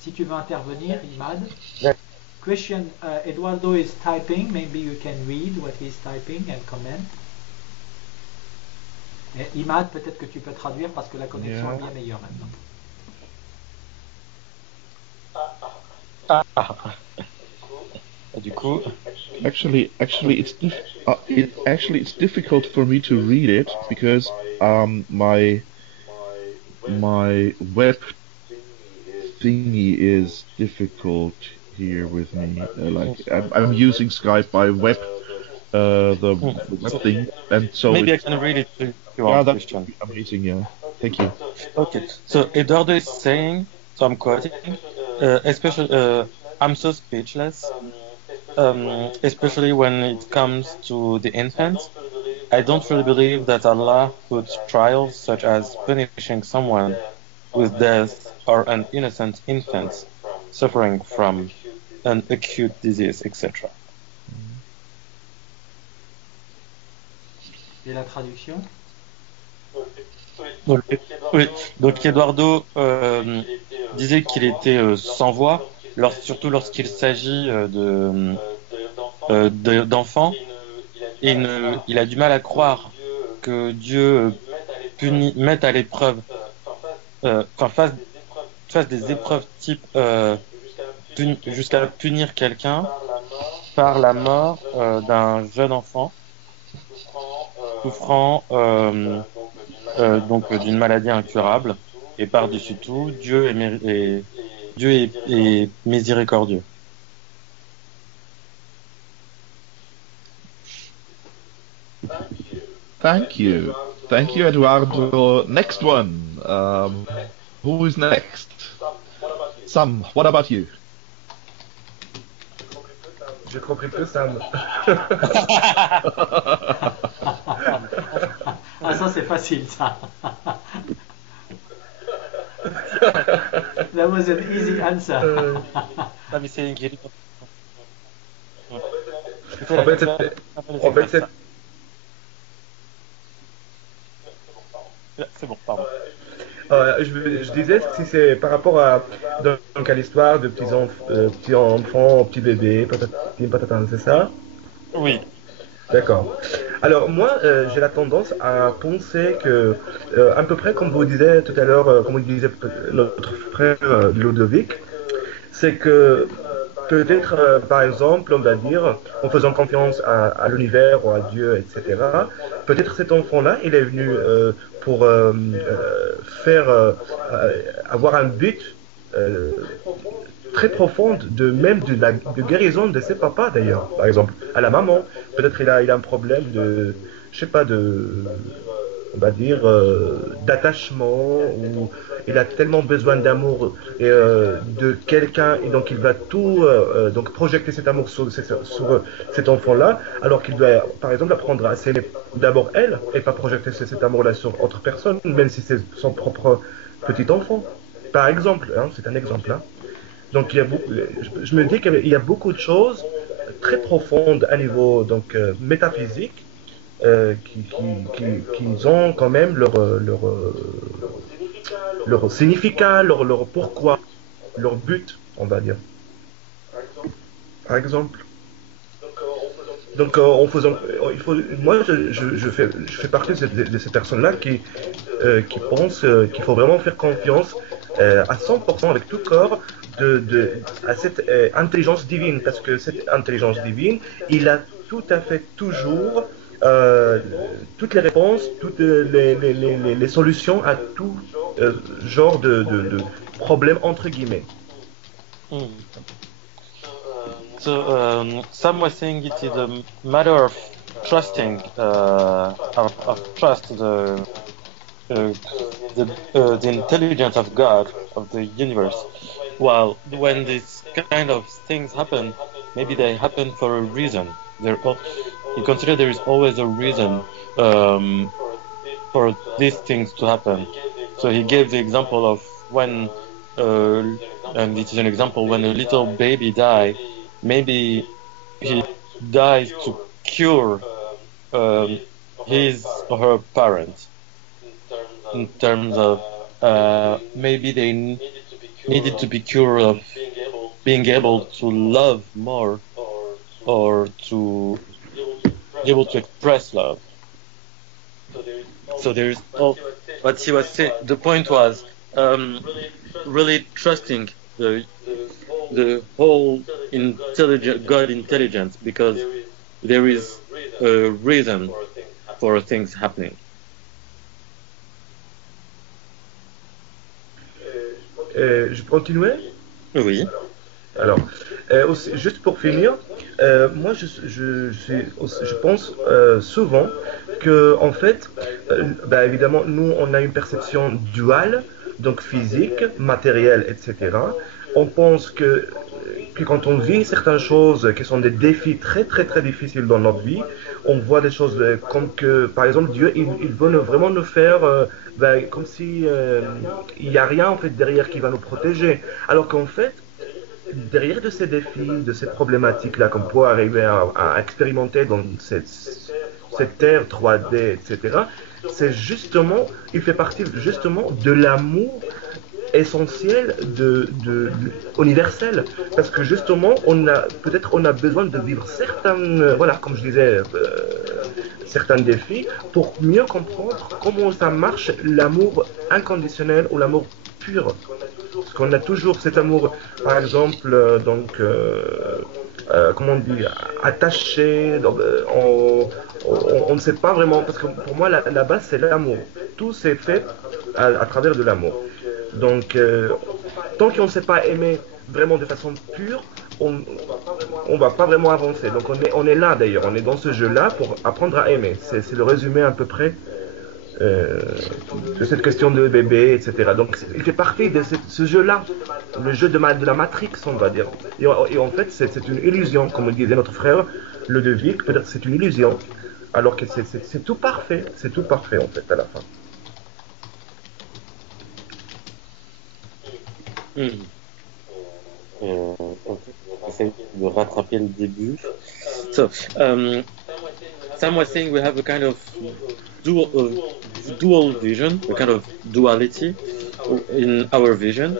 si tu veux intervenir, Imad. Question, Eduardo is typing, maybe you can read what he's typing and comment. Et Imad, peut-être que tu peux traduire parce que la connexion est bien meilleure maintenant. Du coup, actually, it's difficult for me to read it because my web thingy is difficult here with me. Like I'm using Skype by web, the web thing, and so maybe I can read it to you. Yeah, that's amazing. Yeah, thank you. Okay, so Eduardo is saying, so I'm quoting, especially I'm so speechless, especially when it comes to the infants. I don't really believe that Allah puts trials such as punishing someone with death or an innocent infant suffering from an acute disease, etc. Et la traduction? Donc Eduardo disait qu'il était sans voix, surtout lorsqu'il s'agit d'enfants. Et il a du mal à croire que Dieu mette à l'épreuve, fasse des épreuves type jusqu'à punir quelqu'un par la mort d'un jeune enfant souffrant donc d'une maladie incurable. Et par-dessus tout, Dieu est miséricordieux. Thank you, Eduardo. Next one. Who is next? Sam, what about you? j'ai compris que Sam. Ah, ça c'est facile, ça. That was an easy answer. Sam is saying it. En fait, c'est bon, pardon. Je disais si c'est par rapport donc à l'histoire de petits enfants, petits bébés, patatin, c'est ça? Oui. D'accord. Alors moi, j'ai la tendance à penser que, à peu près comme vous disiez tout à l'heure, comme vous disait notre frère Ludovic, c'est que peut-être, par exemple, on va dire, en faisant confiance à l'univers ou à Dieu, etc., peut-être cet enfant-là, il est venu pour avoir un but très profond de guérison de ses papas, d'ailleurs. Par exemple, à la maman, peut-être il a un problème je sais pas, on va dire, d'attachement, ou il a tellement besoin d'amour de quelqu'un, et donc il va tout donc projeter cet amour sur cet enfant-là, alors qu'il doit, par exemple, apprendre à s'aimer d'abord elle, et pas projeter cet amour-là sur autre personne, même si c'est son propre petit enfant. Par exemple, hein, c'est un exemple. Hein. Donc je me dis qu'il y a beaucoup de choses très profondes à niveau donc métaphysique, qui ont quand même leur significat, leur pourquoi, leur but, on va dire. Par exemple. Donc, moi, je fais partie de ces personnes-là qui pensent qu'il faut vraiment faire confiance à 100% avec tout corps à cette intelligence divine, parce que cette intelligence divine, il a tout à fait toujours toutes les réponses, toutes les solutions à tout genre de problème entre guillemets. So Sam was saying it is a matter of trusting, of trust the intelligence of God, of the universe. While when these kind of things happen, maybe they happen for a reason. You consider there is always a reason for these things to happen. So he gave the example of when, and it is an example, when a little baby dies, maybe he dies to cure his or her parents. In terms of maybe they needed to be cured of being able to love more, or to be able to express love. So there's what he was saying. The point was really trusting the whole God intelligence, because there is a reason for things happening. Je peux continuer? Oui. Alors, juste pour finir, moi je pense souvent que en fait, évidemment, nous on a une perception duale, donc physique, matérielle, etc. On pense que quand on vit certaines choses qui sont des défis très très très difficiles dans notre vie, on voit des choses comme que, par exemple, Dieu, il veut vraiment nous faire comme si il n'y a rien en fait derrière qui va nous protéger. Alors qu'en fait, derrière de ces défis, de ces problématiques-là qu'on peut arriver à expérimenter dans cette terre 3D, etc., c'est justement, il fait partie justement de l'amour essentiel universel, parce que justement on a besoin de vivre certaines, voilà, comme je disais, certains défis pour mieux comprendre comment ça marche l'amour inconditionnel ou l'amour pur, parce qu'on a toujours cet amour, par exemple, comment on dit, attaché, on ne sait pas vraiment, parce que pour moi la base c'est l'amour, tout s'est fait à travers de l'amour. Donc, tant qu'on ne sait pas aimer vraiment de façon pure, on va pas vraiment avancer. Donc, on est là d'ailleurs, on est dans ce jeu-là pour apprendre à aimer. C'est le résumé à peu près de cette question de bébé, etc. Donc il fait partie de ce jeu-là, le jeu de la Matrix, on va dire. Et en fait, c'est une illusion, comme disait notre frère Ludovic, peut-être que c'est une illusion, alors que c'est tout parfait, en fait à la fin. J'essaie de rattraper le début. So, Sam was saying we have a kind of dual vision, a kind of duality in our vision,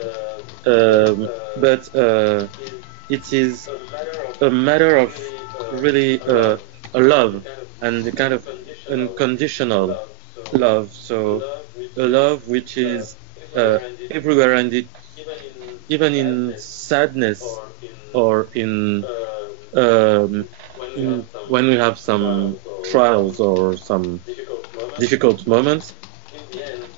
but it is a matter of really a love and a kind of unconditional love. So a love which is everywhere, and even in sadness or in when we have some trials or some difficult moments,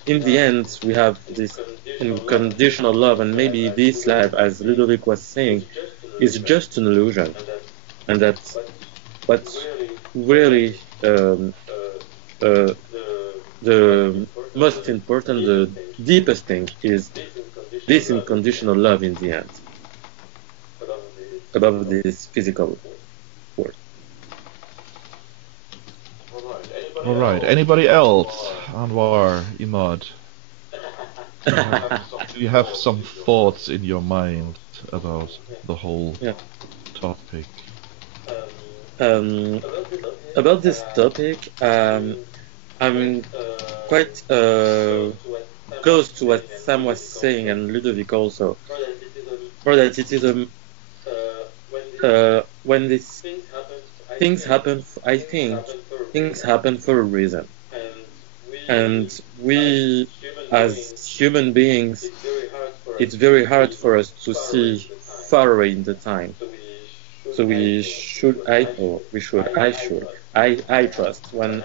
in the end we have this unconditional love, and maybe this life, as Ludovic was saying, is just an illusion, and that's what's really the most important, the deepest thing is this unconditional love in the end, above this physical world. All right. Anybody else? Anwar, Imad? Do you have some thoughts in your mind about the whole topic? About this topic, I'm quite close to what Sam was saying, and Ludovic also, for that it is when these things happen, I think things happen for a reason, and we as human beings, it's very hard for us to see far away in the time. So I trust when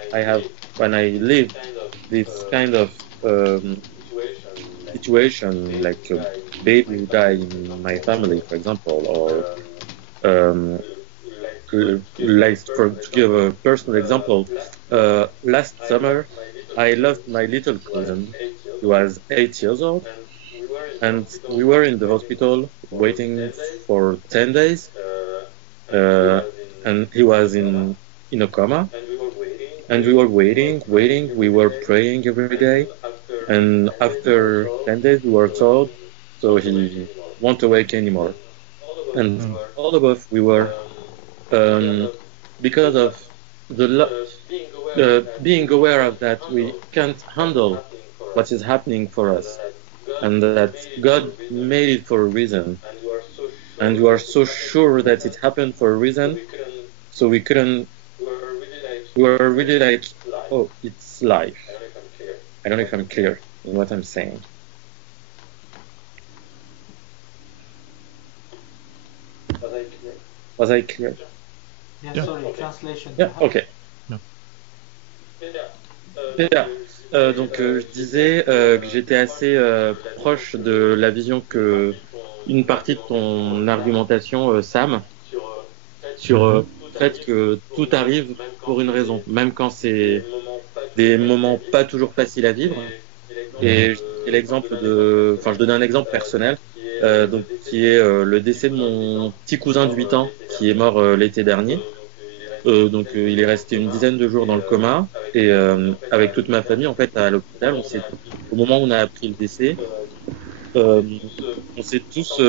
I live this kind of situation, like a baby who died in my family, for example, or like to give a personal example, last summer I lost my little cousin. He was 8 years old, and we were in the hospital waiting for 10 days. And he was in a coma, and we were waiting, we were praying every day, and after 10 days we were told, so he won't awake anymore. And all of us, we were, because of being aware of that, we can't handle what is happening for us, and that God made it for a reason. And we are so sure that it happened for a reason, so we were really like, oh, it's life. I don't know if I'm clear in what I'm saying. Was I clear? Yeah, sorry, translation. Yeah, ok. Donc je disais que j'étais assez proche de la vision que une partie de ton argumentation, Sam, sur le fait que tout arrive pour une raison, même quand c'est des moments pas toujours faciles à vivre. Et je donnais un exemple personnel, donc qui est le décès de mon petit cousin de 8 ans qui est mort l'été dernier. Donc il est resté une dizaine de jours dans le coma, et avec toute ma famille en fait à l'hôpital, au moment où on a appris le décès, on s'est tous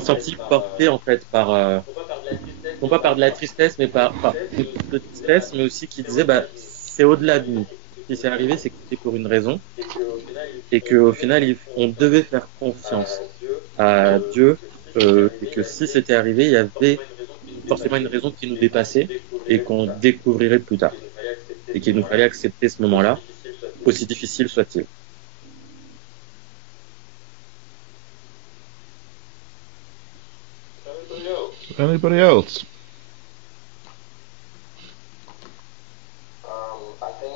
sentis portés en fait par non pas par de la tristesse, mais par de tristesse, mais aussi qui disait c'est au-delà de nous. Si c'est arrivé, c'est que c'était pour une raison, et qu'au final on devait faire confiance à Dieu, et que si c'était arrivé, il y avait forcément une raison qui nous dépassait et qu'on découvrirait plus tard, et qu'il nous fallait accepter ce moment-là, aussi difficile soit-il. Anybody else?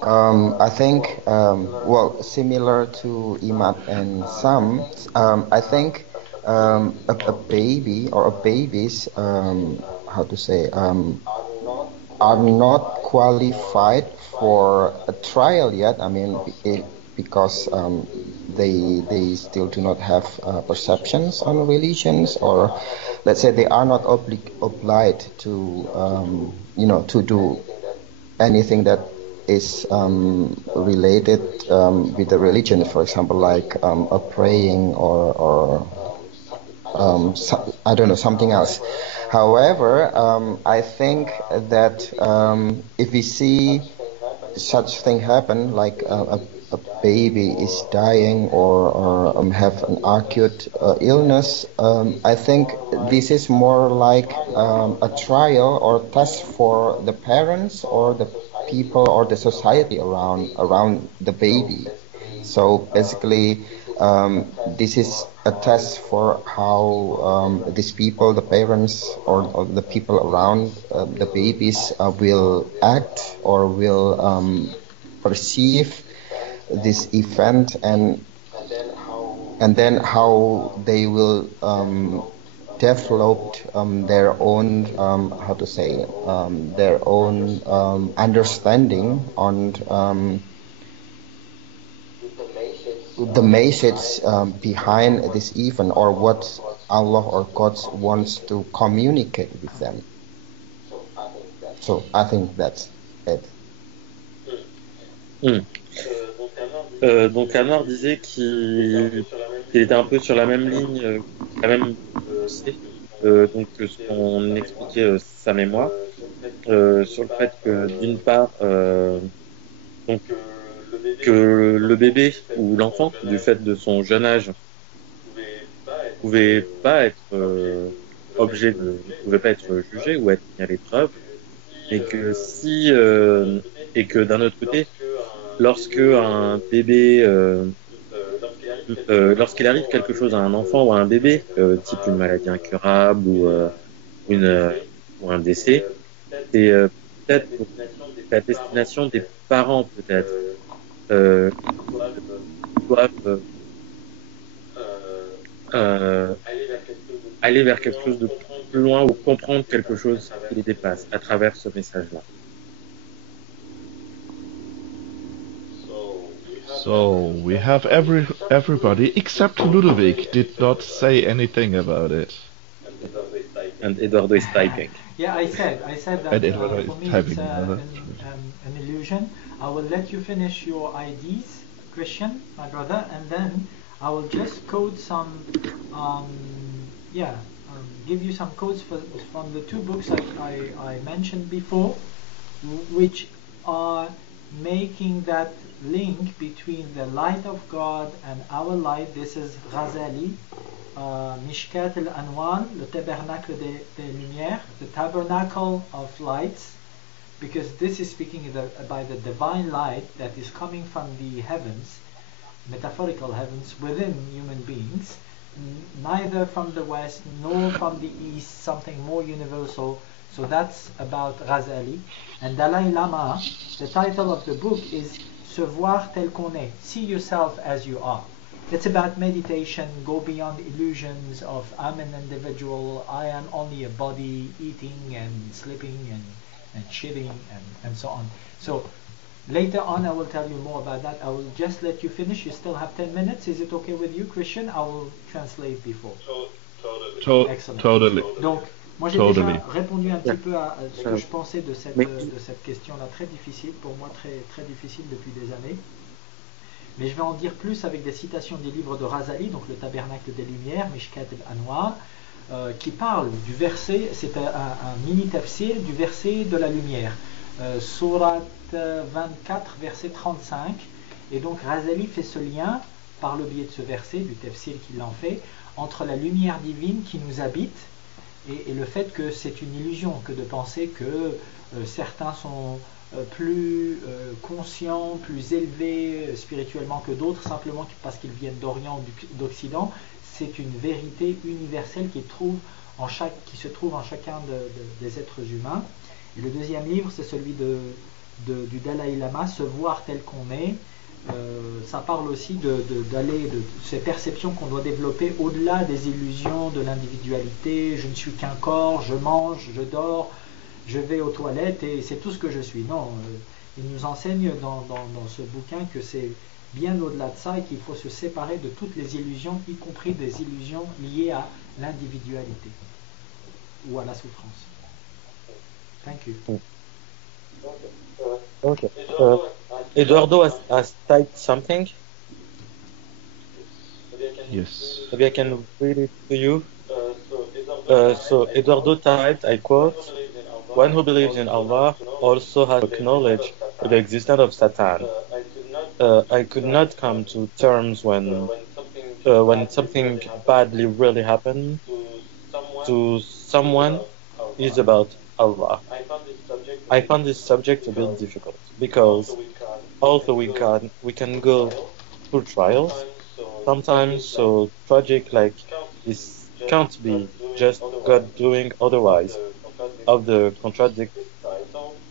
I think, well, similar to Imad and Sam, I think a baby or a babies, how to say, are not qualified for a trial yet. I mean, because they still do not have perceptions on religions, or let's say they are not obliged to to do anything that is related with the religion, for example, like a praying or I don't know, something else. However, I think that if we see such thing happen, like a baby is dying or have an acute illness, I think this is more like a trial or test for the parents or the people or the society around the baby. So basically, this is a test for how these people, the parents or the people around the babies will act or will perceive this event, and then how they will develop their own their own understanding on the message behind this event, or what Allah or God wants to communicate with them. So I think that's it. Donc Anwar disait qu'il était un peu sur la même ligne, la même pensée, donc ce qu'on expliquait Sam et moi, sur le fait que d'une part, donc que le bébé ou l'enfant, du fait de son jeune âge, pouvait pas être pouvait pas être jugé ou être mis à l'épreuve, et que et que d'un autre côté, lorsque un bébé, lorsqu'il arrive quelque chose à un enfant ou à un bébé, type une maladie incurable ou un décès, c'est peut-être la destination des parents peut-être doivent aller vers quelque chose de plus loin ou comprendre quelque chose qui les dépasse à travers ce message-là. So we have everybody except Ludovic did not say anything about it. And Eduardo is typing. Yeah, I said that for me it's an illusion. I will let you finish your IDs, Christian, my brother, and then I will just code some, give you some codes from the two books I mentioned before, which are making that link between the light of God and our light. This is Ghazali, Mishkat al-Anwar, le tabernacle des lumières, the tabernacle of lights, because this is speaking by the divine light that is coming from the heavens, metaphorical heavens within human beings, neither from the west nor from the east, something more universal. So that's about Ghazali. And Dalai Lama, the title of the book is Se voir tel qu'on est, see yourself as you are. It's about meditation, go beyond illusions of I'm an individual, I am only a body, eating and sleeping and shitting and so on. So later on I will tell you more about that. I will just let you finish. You still have 10 minutes. Is it okay with you, Christian? I will translate before. Excellent. Totally. Donc, moi j'ai déjà répondu un petit peu à ce que je pensais de cette question-là, très difficile, pour moi très, très difficile depuis des années. Mais je vais en dire plus avec des citations des livres de Ghazali, donc le Tabernacle des Lumières, Mishkat al-Anwar, qui parle du verset, c'est un mini tafsir du verset de la lumière, Surat 24, verset 35. Et donc Ghazali fait ce lien, par le biais de ce verset, du tafsir qu'il en fait, entre la lumière divine qui nous habite et le fait que c'est une illusion que de penser que certains sont plus conscients, plus élevés spirituellement que d'autres, simplement parce qu'ils viennent d'Orient ou d'Occident. C'est une vérité universelle qui se trouve en chacun des êtres humains. Et le deuxième livre, c'est celui du Dalai Lama, Se voir tel qu'on est. Ça parle aussi d'aller de ces perceptions qu'on doit développer au-delà des illusions de l'individualité. Je ne suis qu'un corps, je mange, je dors, je vais aux toilettes et c'est tout ce que je suis. Non, il nous enseigne dans ce bouquin que c'est bien au-delà de ça et qu'il faut se séparer de toutes les illusions, y compris des illusions liées à l'individualité ou à la souffrance. Thank you. Okay. Eduardo has typed something. Yes. Maybe I can read it to you. So Eduardo typed, I quote, "One who believes in Allah also has acknowledged the existence of Satan. I could not come to terms when something badly really happened to someone is about Allah. I found this subject a bit difficult because although we can go through trials, sometimes so tragic like this can't be just God doing otherwise of the contradict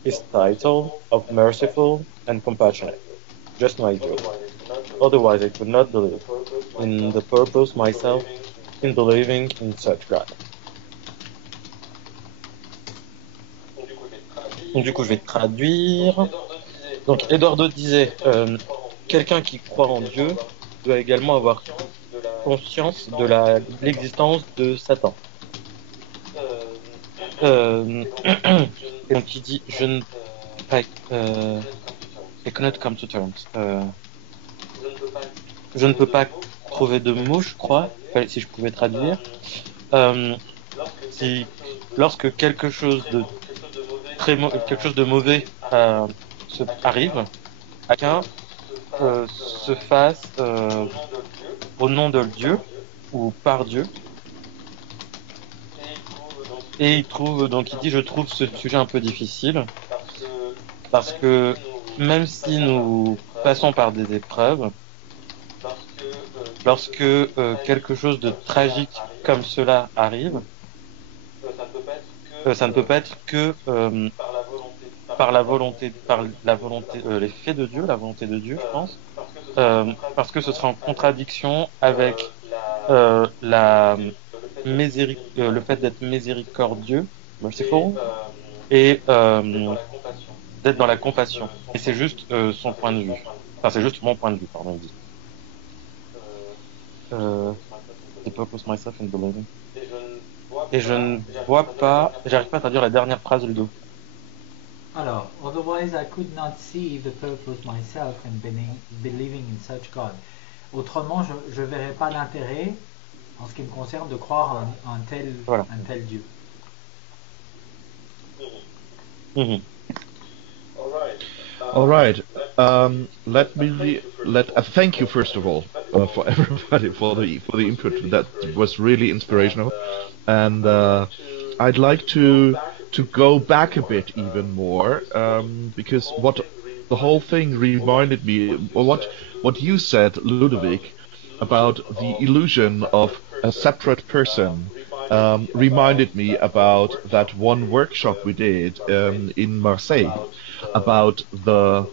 his title of merciful and compassionate. Just my joke. Otherwise I could not believe in the purpose myself in believing in such God." Donc, du coup, je vais traduire. Donc, Eduardo disait, quelqu'un qui croit en Dieu doit également avoir conscience de l'existence de Satan. Et donc, il dit, I cannot come to terms. Je ne peux pas trouver de mots, je crois, si je pouvais traduire. Lorsque quelque chose de mauvais arrive, quelqu'un se fasse au nom de Dieu ou par Dieu. Et il dit, je trouve ce sujet un peu difficile parce que même si nous passons par des épreuves, lorsque quelque chose de tragique comme cela arrive, ça ne peut pas être que par l'effet de Dieu, la volonté de Dieu, je pense, parce que ce sera en contradiction avec le fait d'être miséricordieux, merciful, et d'être dans la compassion. Et c'est juste son point de vue. Enfin, c'est juste mon point de vue, pardon, il dit. The purpose myself in believing. Et je ne vois pas, j'arrive pas à traduire la dernière phrase, Ludo. Alors, otherwise I could not see the purpose myself in believing in such God. Autrement, je verrais pas l'intérêt, en ce qui me concerne, de croire en un tel Dieu. Mm-hmm. All right. Thank you first of all for everybody for the input. That was really inspirational, and I'd like to go back a bit even more because what the whole thing reminded me, what you said, Ludovic, about the illusion of a separate person. Reminded me about that one workshop we did in Marseille about the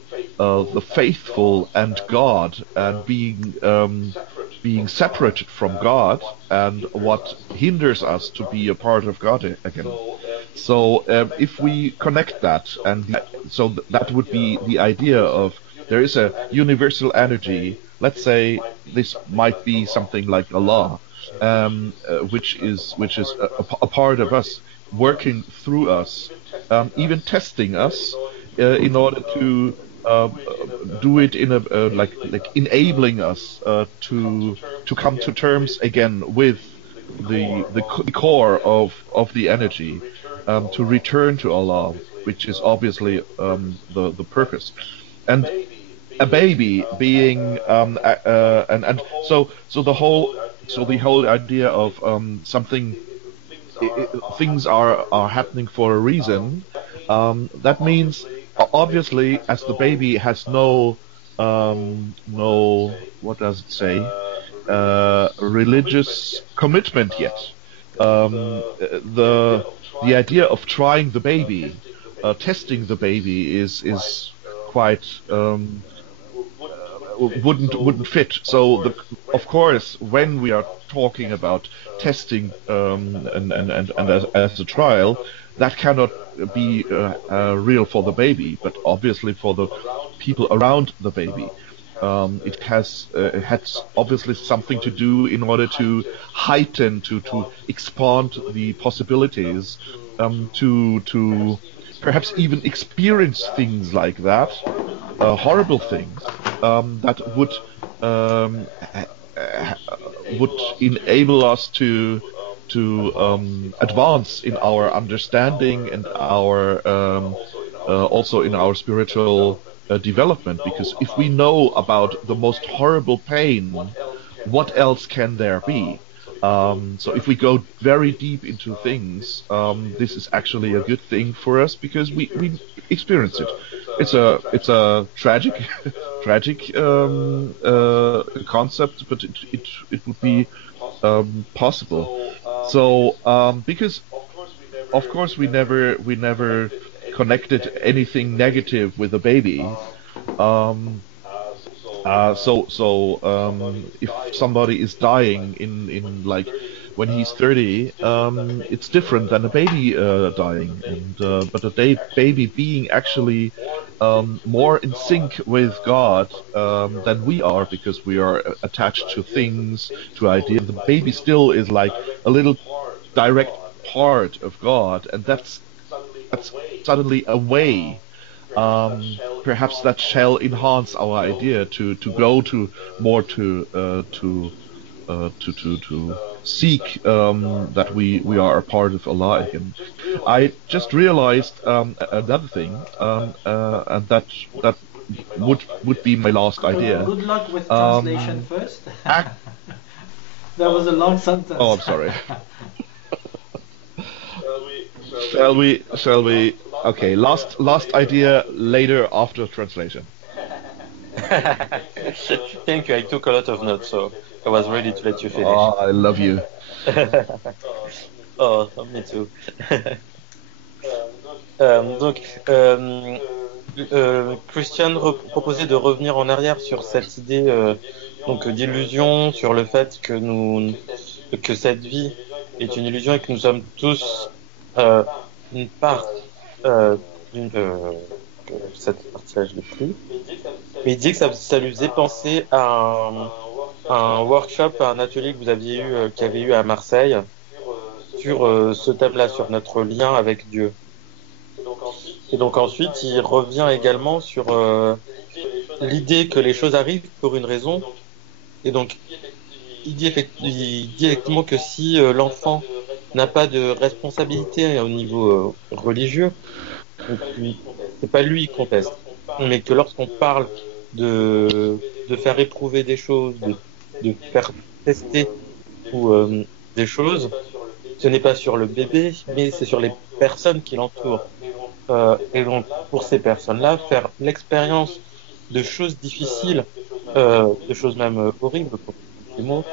faithful and God and being separated from God and what hinders us to be a part of God again. So if we connect that, and so that would be the idea of there is a universal energy. Let's say this might be something like Allah. Which is a part of us, working through us, even testing us in order to do it in a like enabling us to come to terms again with the core of the energy, to return to Allah, which is obviously the purpose, and a baby being and so the whole idea of something, things are happening for a reason. That means obviously, as the baby has no what does it say, religious commitment yet. The idea of trying the baby, testing the baby is quite wouldn't fit. So of course, when we are talking about testing and as a trial, that cannot be real for the baby, but obviously for the people around the baby. It has obviously something to do in order to heighten, to expand the possibilities, to perhaps even experience things like that, horrible things that would enable us to advance in our understanding and our also in our spiritual development. Because if we know about the most horrible pain, what else can there be? So if we go very deep into things, this is actually a good thing for us because we experience it. It's a tragic concept, but it would be possible. So because of course we never connected anything negative with the baby. If somebody is dying in like when he's 30, it's different than a baby dying, and but a baby being actually more in sync with God than we are, because we are attached to things, to ideas. The baby still is like a little direct part of God, and that's suddenly a way. Perhaps that shall enhance our idea to go to more to seek that we are a part of Allah. And I just realized another thing, and that would be my last idea. Good luck with translation first. That was a long sentence. Oh, I'm sorry. Shall we? Okay, last idea later after translation. Thank you. I took a lot of notes, so I was ready to let you finish. Oh, I love you. Oh, me too. Christian proposait de revenir en arrière sur cette idée donc d'illusion, sur le fait que cette vie est une illusion et que nous sommes tous une part cette partie-là, je l'ai plus. Mais il dit que ça lui faisait penser à un workshop, à un atelier que vous aviez eu, qu'il y avait eu à Marseille, sur ce thème-là, sur notre lien avec Dieu. Et donc ensuite, il revient également sur l'idée que les choses arrivent pour une raison. Et donc, il dit effectivement que si l'enfant n'a pas de responsabilité au niveau religieux, c'est pas lui qui conteste, mais que lorsqu'on parle de faire éprouver des choses, de faire tester ou des choses, ce n'est pas sur le bébé, mais c'est sur les personnes qui l'entourent. Et donc pour ces personnes-là, faire l'expérience de choses difficiles, de choses même horribles, pour ces mots,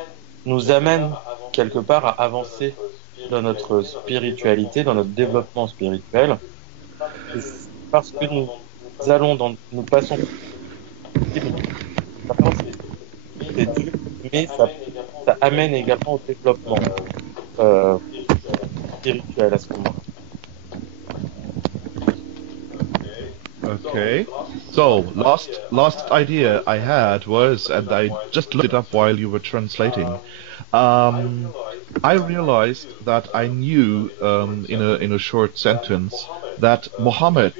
nous amène quelque part à avancer dans notre spiritualité, dans notre développement spirituel. Et parce que nous passons c'est Dieu, mais ça amène également au développement spirituel à ce moment-là. Okay, so last idea I had was, and I just looked it up while you were translating. I realized that I knew in a short sentence that Muhammad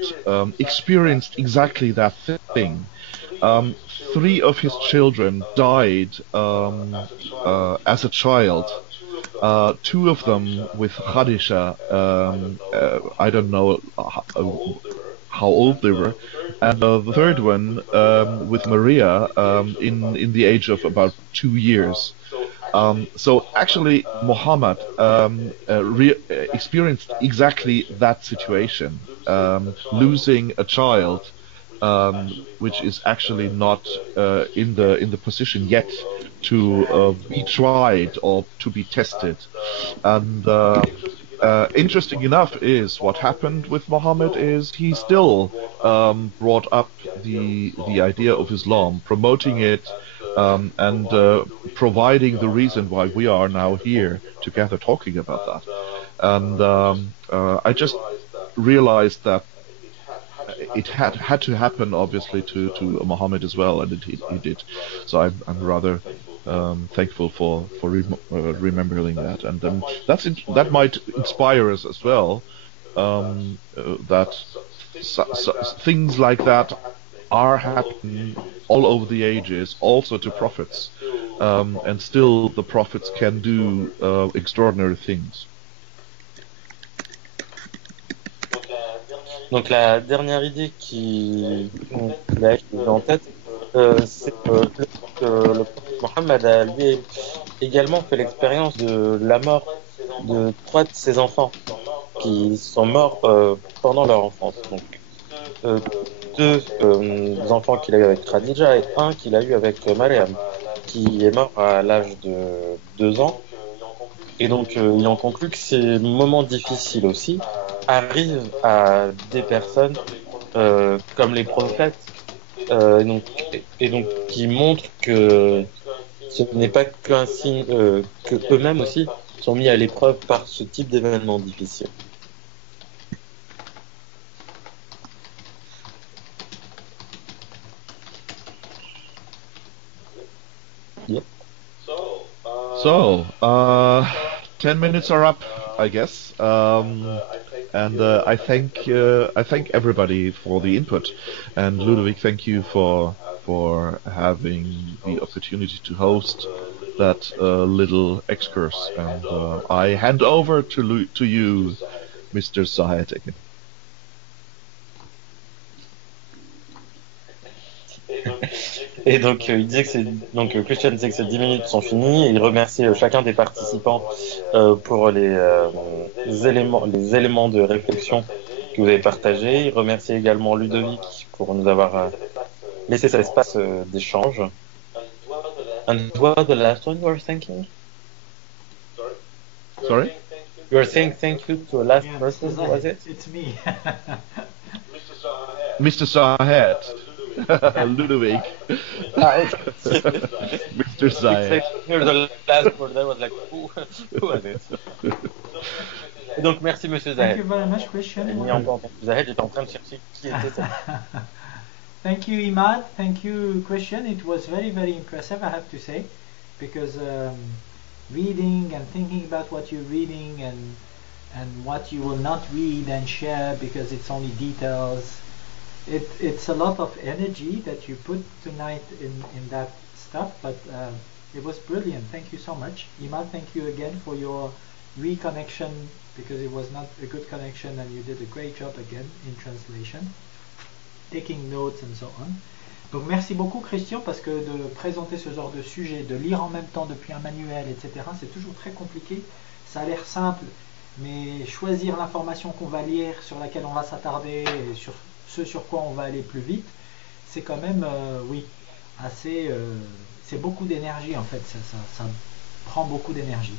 experienced exactly that thing. 3 of his children died as a child. 2 of them with Khadija. I don't know how old they were, and the 3rd one with Maria in the age of about 2 years. So actually, Muhammad experienced exactly that situation, losing a child, which is actually not in the position yet to be tried or to be tested. And interesting enough is what happened with Muhammad is he still brought up the idea of Islam, promoting it, and providing the reason why we are now here together talking about that. And I just realized that it had to happen, obviously, to Muhammad as well, and he did. So I'm rather thankful for remembering that, and that might inspire us as well. That things like that are happening all over the ages, also to prophets, and still the prophets can do extraordinary things. Donc la dernière idée qui m'a en tête, c'est que le prophète Mohammed a lui également fait l'expérience de la mort de 3 de ses enfants qui sont morts pendant leur enfance. Donc 2 enfants qu'il a eu avec Khadija et 1 qu'il a eu avec Mariam, qui est mort à l'âge de 2 ans. Et donc il en conclut que ces moments difficiles aussi arrivent à des personnes comme les prophètes, et donc qui montrent que ce n'est pas qu'un signe, que eux-mêmes aussi sont mis à l'épreuve par ce type d'événements difficiles. Yep. So, 10 minutes are up, I guess, and I thank everybody for the input, and Ludovic, thank you for having the opportunity to host that little excursus, and I hand over to you, Mr. Zahed again. Et donc il disait que Christian disait que ces 10 minutes sont finies, et il remercie chacun des participants pour les éléments de réflexion que vous avez partagés. Il remercie également Ludovic pour nous avoir laissé cet espace d'échange. And what was the last one you were thanking? Sorry? You were saying thank you to a last person, was it? It's me. Mr. Zahed. Ludovic. Mr. Zahed. Here's the last word. I was like, who was it? Et donc merci Monsieur Zahed. Thank you very much, Christian. Zahed était en train de chercher qui était ça. Thank you, Imad. Thank you, Christian. It was very, very impressive, I have to say, because reading and thinking about what you're reading and what you will not read and share because it's only details. It's a lot of energy that you put tonight in that stuff, but it was brilliant. Thank you so much. Imad, thank you again for your reconnection, because it was not a good connection and you did a great job again in translation, taking notes and so on. Donc merci beaucoup Christian, parce que de présenter ce genre de sujet, de lire en même temps depuis un manuel, etc., c'est toujours très compliqué. Ça a l'air simple, mais choisir l'information qu'on va lire, sur laquelle on va s'attarder, et sur ce sur quoi on va aller plus vite, c'est quand même, oui, assez, c'est beaucoup d'énergie en fait, ça prend beaucoup d'énergie.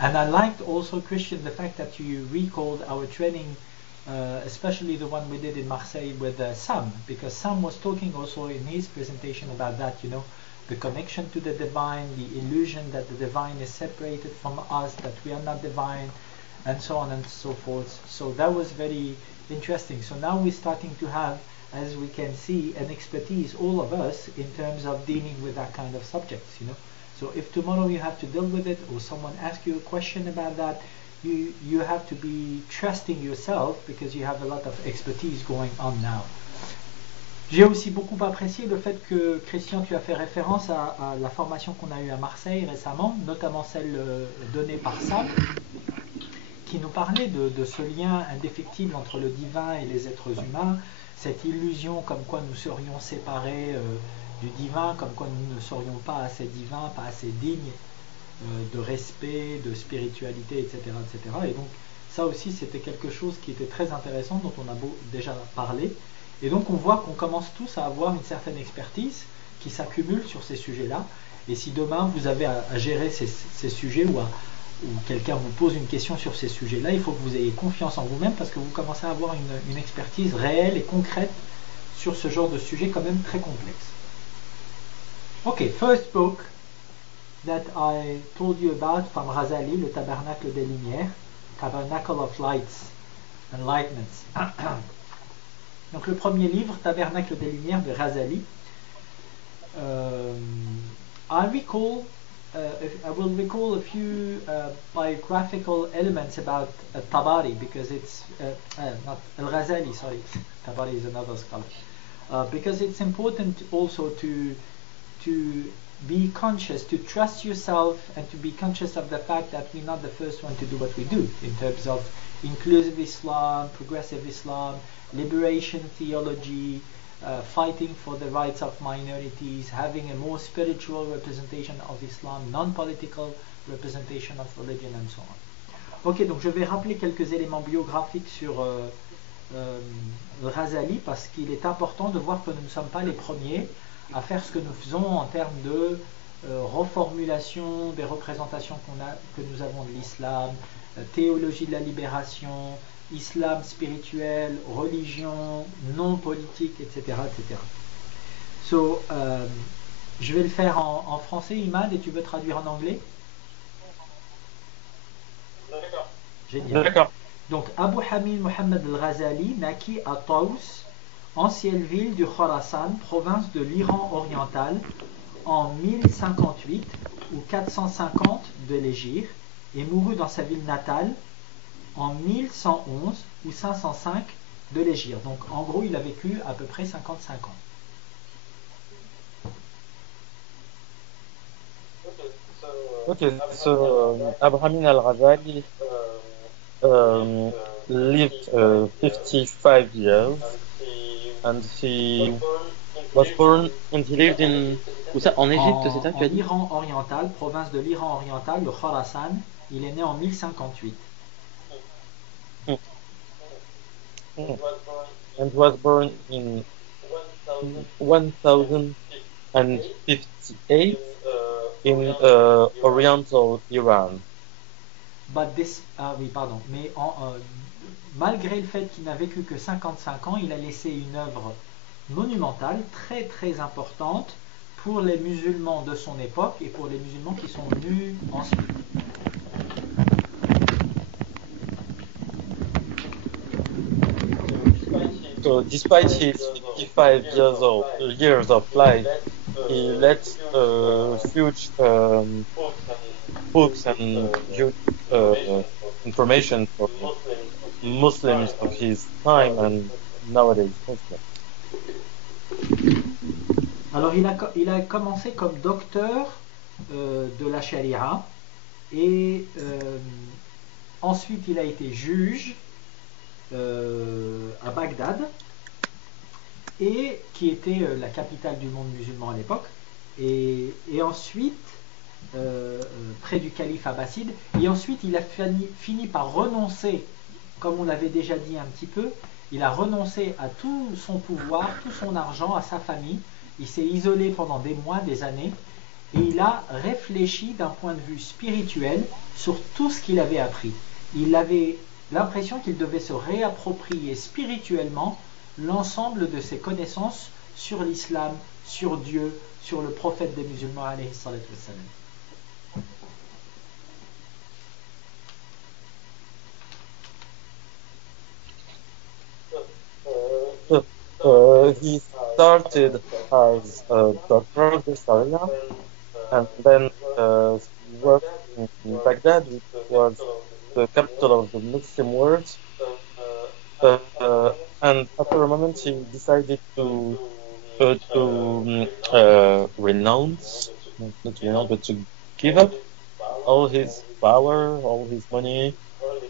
And I liked also, Christian, the fact that you recalled our training, especially the one we did in Marseille with Sam, because Sam was talking also in his presentation about that, you know, the connection to the divine, the illusion that the divine is separated from us, that we are not divine, and so on and so forth. So that was very interesting. So now we're starting to have, as we can see, an expertise, all of us, in terms of dealing with that kind of subjects, you know. So if tomorrow you have to deal with it, or someone asks you a question about that, you have to be trusting yourself, because you have a lot of expertise going on now. J'ai aussi beaucoup apprécié le fait que, Christian, tu as fait référence à la formation qu'on a eue à Marseille récemment, notamment celle donnée par Sam, qui nous parlait de ce lien indéfectible entre le divin et les êtres humains, cette illusion comme quoi nous serions séparés du divin, comme quoi nous ne serions pas assez divins, pas assez dignes de respect, de spiritualité, etc., etc. Et donc ça aussi c'était quelque chose qui était très intéressant, dont on a déjà parlé. Et donc on voit qu'on commence tous à avoir une certaine expertise qui s'accumule sur ces sujets-là. Et si demain vous avez à gérer ces sujets, ou quelqu'un vous pose une question sur ces sujets-là, il faut que vous ayez confiance en vous-même, parce que vous commencez à avoir une expertise réelle et concrète sur ce genre de sujet quand même très complexe. Okay, first book that I told you about from Ghazali, le Tabernacle des Lumières, Tabernacle of Lights. enlightenments. Donc le premier livre, Tabernacle des Lumières de Ghazali. I will recall a few biographical elements about Tabari, because it's not Al-Ghazali, sorry, Tabari is another scholar, because it's important also to be conscious, to trust yourself, and to be conscious of the fact that we're not the first one to do what we do in terms of inclusive Islam, progressive Islam, liberation theology, fighting for the rights of minorities, having a more spiritual representation of Islam, non-political representation of religion, and so on. Ok, donc je vais rappeler quelques éléments biographiques sur Ghazali, parce qu'il est important de voir que nous ne sommes pas les premiers à faire ce que nous faisons en termes de reformulation des représentations que nous avons de l'islam, théologie de la libération, islam spirituel, religion, non politique, etc. etc. So, je vais le faire en français, Imad, et tu veux traduire en anglais? D'accord. Génial. D'accord. Donc, Abu Hamid Mohammed al-Ghazali naquit à Taous, ancienne ville du Khorasan, province de l'Iran oriental, en 1058 ou 450 de l'Hégire, et mourut dans sa ville natale en 1111 ou 505 de l'Hégire. Donc en gros, il a vécu à peu près 55 ans. Okay, so Abraham al-Ghazali lived 55 years, and he was born and he lived in où ça, en Égypte, c'est ça que tu as dit? En Iran oriental, province de l'Iran oriental, le Khorasan. Il est né en 1058. And was born in 1058 in Oriental Iran. But this, oui, pardon. Mais malgré le fait qu'il n'a vécu que 55 ans, il a laissé une œuvre monumentale, très très importante pour les musulmans de son époque et pour les musulmans qui sont venus ensuite. So, despite his 55 years of life, he left huge books and huge information for Muslims of his time and nowadays Muslims. Alors il a commencé comme docteur de la charia, et ensuite il a été juge à Bagdad, et qui était la capitale du monde musulman à l'époque, et ensuite près du calife abbasside, et ensuite il a fini par renoncer, comme on l'avait déjà dit un petit peu, il a renoncé à tout son pouvoir, tout son argent, à sa famille. Il s'est isolé pendant des mois, des années, et il a réfléchi d'un point de vue spirituel sur tout ce qu'il avait appris. Il avait l'impression qu'il devait se réapproprier spirituellement l'ensemble de ses connaissances sur l'islam, sur Dieu, sur le prophète des musulmans, alayhi salatu wassalam. He started as a doctor of the Sharia, and then worked in Baghdad, which was the capital of the Muslim world. And after a moment, he decided to renounce, not to renounce, but to give up all his power, all his money,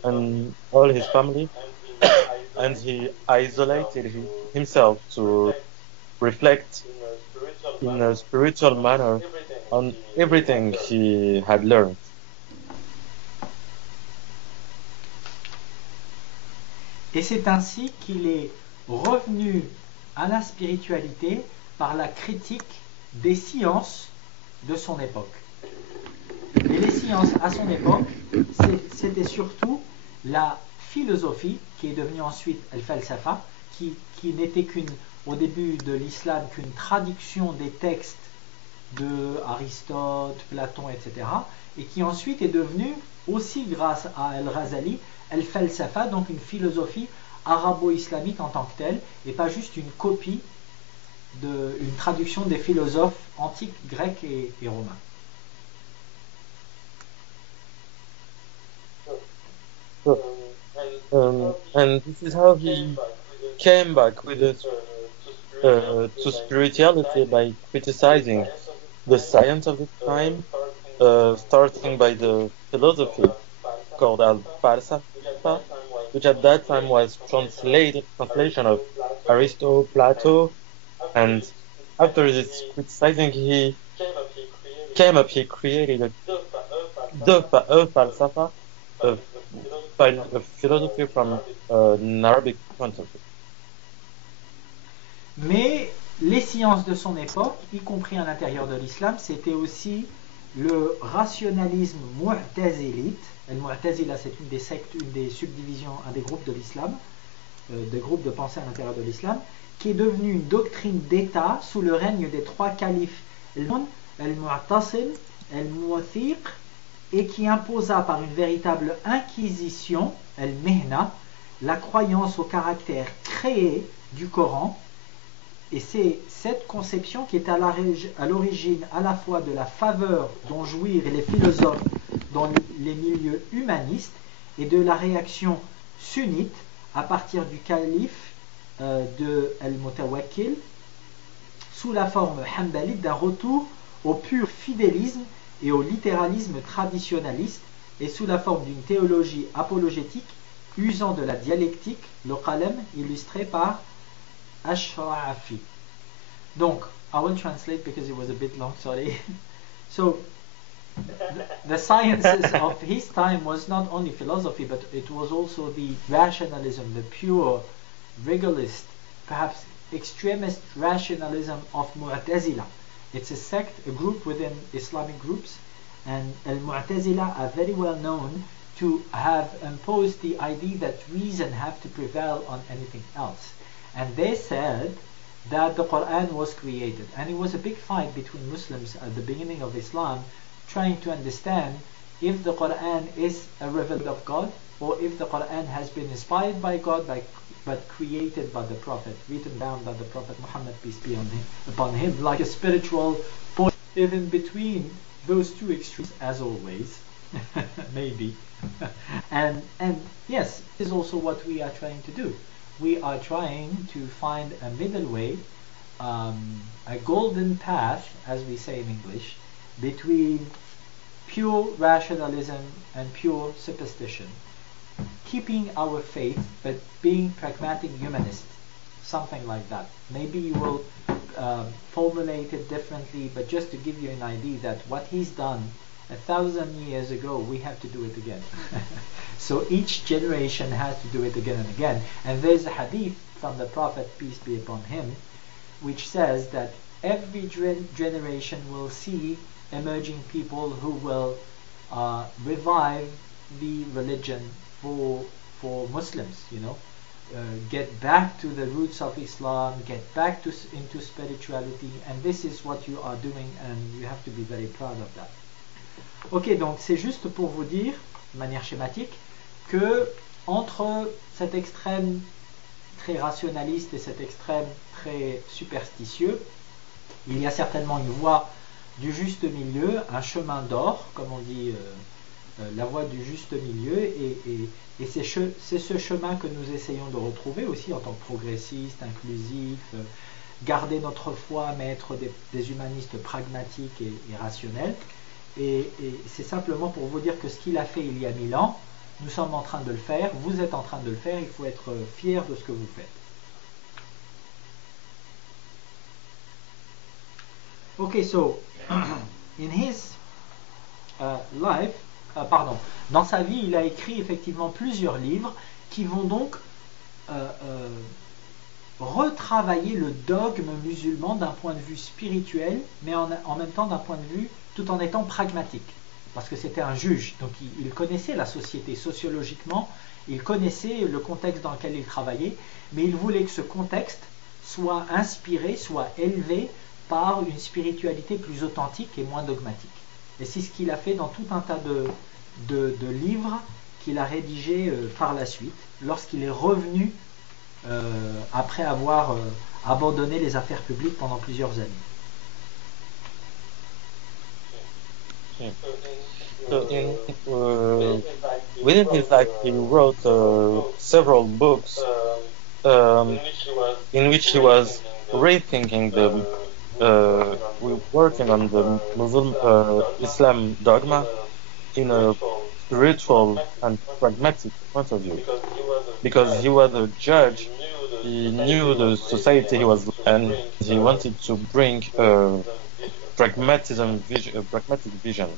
and all his family. And he isolated himself to reflect in a spiritual manner on everything he had learned. Et c'est ainsi qu'il est revenu à la spiritualité par la critique des sciences de son époque. Et les sciences à son époque, c'était surtout la philosophie, qui est devenue ensuite al-falsafa, qui n'était au début de l'islam qu'une traduction des textes de Aristote, Platon, etc., et qui ensuite est devenue, aussi grâce à Al-Ghazali, al-falsafa, donc une philosophie arabo-islamique en tant que telle, et pas juste une copie, une traduction des philosophes antiques grecs et romains. And this is how he came back with it to spirituality by criticizing the science of the time, starting by the philosophy called al-falsafa, which at that time was translation of Aristotle, Plato, and after this criticizing, he created a falsafa, a philosophy from an Arabic point of view. Mais les sciences de son époque, y compris à l'intérieur de l'islam, c'était aussi le rationalisme mu'tazilite. Al-Mu'tazila, c'est une des sectes, une des subdivisions, un des groupes de l'islam, des groupes de pensée à l'intérieur de l'islam, qui est devenu une doctrine d'État sous le règne des trois califes Al-Mu'tasim, Al-Muwathiq, et qui imposa par une véritable inquisition, Al-Mihna, la croyance au caractère créé du Coran. Et c'est cette conception qui est à l'origine à la fois de la faveur dont jouirent les philosophes dans les milieux humanistes et de la réaction sunnite à partir du calife de Al-Mutawakkil sous la forme hanbalite d'un retour au pur fidélisme et au littéralisme traditionnaliste et sous la forme d'une théologie apologétique usant de la dialectique, le qalam illustré par Ashrafi. Donc, I will translate because it was a bit long, sorry. So, the sciences of his time was not only philosophy, but it was also the rationalism, the pure, rigorist, perhaps extremist rationalism of Mu'tazila. It's a sect, a group within Islamic groups, and Al-Mu'tazila are very well known to have imposed the idea that reason have to prevail on anything else. And they said that the Quran was created. And it was a big fight between Muslims at the beginning of Islam, trying to understand if the Quran is a revelation of God, or if the Quran has been inspired by God, but created by the Prophet, written down by the Prophet Muhammad, peace be upon him, like a spiritual point. In between those two extremes, as always, maybe. and yes, this is also what we are trying to do. We are trying to find a middle way, a golden path, as we say in English, between pure rationalism and pure superstition, keeping our faith but being pragmatic humanist, something like that. Maybe you will formulate it differently, but just to give you an idea that what he's done 1,000 years ago, we have to do it again. So each generation has to do it again and again. And there's a hadith from the Prophet, peace be upon him, which says that every generation will see emerging people who will revive the religion for Muslims, you know, get back to the roots of Islam, get back into spirituality, and this is what you are doing, and you have to be very proud of that. Ok, donc c'est juste pour vous dire, de manière schématique, que entre cet extrême très rationaliste et cet extrême très superstitieux, il y a certainement une voie du juste milieu, un chemin d'or, comme on dit, la voie du juste milieu, et c'est ce chemin que nous essayons de retrouver aussi en tant que progressistes, inclusifs, garder notre foi, mais être des humanistes pragmatiques et rationnels. Et c'est simplement pour vous dire que ce qu'il a fait il y a 1000 ans, nous sommes en train de le faire, vous êtes en train de le faire, il faut être fier de ce que vous faites. Ok, so, in his life, dans sa vie, il a écrit effectivement plusieurs livres qui vont donc retravailler le dogme musulman d'un point de vue spirituel, mais en même temps d'un point de vue tout en étant pragmatique, parce que c'était un juge, donc il connaissait la société sociologiquement, il connaissait le contexte dans lequel il travaillait, mais il voulait que ce contexte soit inspiré, soit élevé par une spiritualité plus authentique et moins dogmatique. Et c'est ce qu'il a fait dans tout un tas de livres qu'il a rédigé par la suite, lorsqu'il est revenu après avoir abandonné les affaires publiques pendant plusieurs années. So within his life, he wrote several books in which he was rethinking working on the Muslim Islam dogma in a spiritual and pragmatic point of view. Because he was a judge, he knew the society he was, and he wanted to bring a pragmatic vision.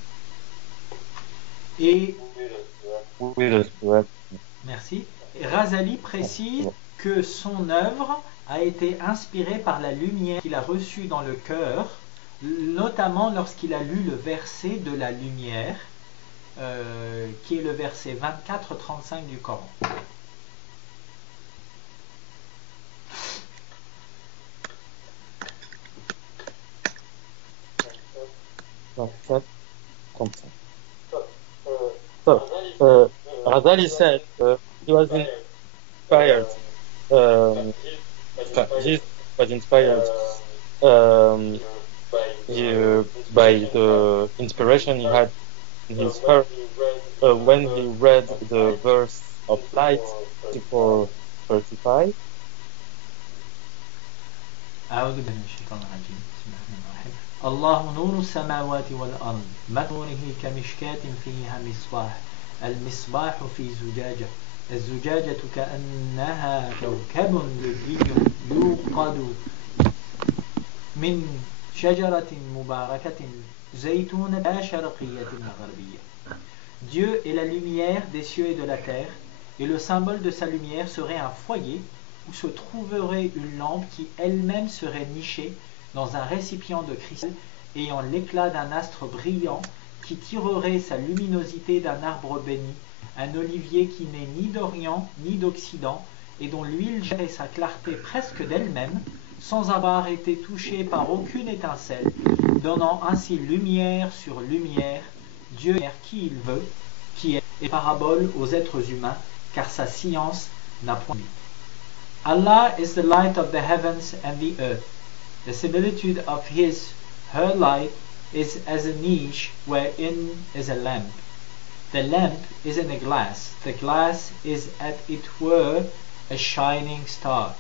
Et merci. Et Razali précise que son œuvre a été inspirée par la lumière qu'il a reçue dans le cœur, notamment lorsqu'il a lu le verset de la lumière, qui est le verset 24-35 du Coran. Razali said he was inspired. He was inspired by the inspiration he had in his heart when he read the verse of light 34:35. الله نور السماوات والأرض مثل نوره كمشكاة فيها مصباح المصباح في زجاجة الزجاجة كأنها كوكب دري يوقد من شجرة مباركة زيتونة شرقية غربية. Dieu est la lumière des cieux et de la terre, et le symbole de sa lumière serait un foyer où se trouverait une lampe qui elle-même serait nichée dans un récipient de cristal ayant l'éclat d'un astre brillant qui tirerait sa luminosité d'un arbre béni, un olivier qui n'est ni d'Orient ni d'Occident et dont l'huile jette sa clarté presque d'elle-même sans avoir été touchée par aucune étincelle, donnant ainsi lumière sur lumière, Dieu est qui il veut, qui est parabole aux êtres humains, car sa science n'a point de limite. Allah is the light of the heavens and the earth. The similitude of her light is as a niche wherein is a lamp. The lamp is in a glass. The glass is as it were a shining star.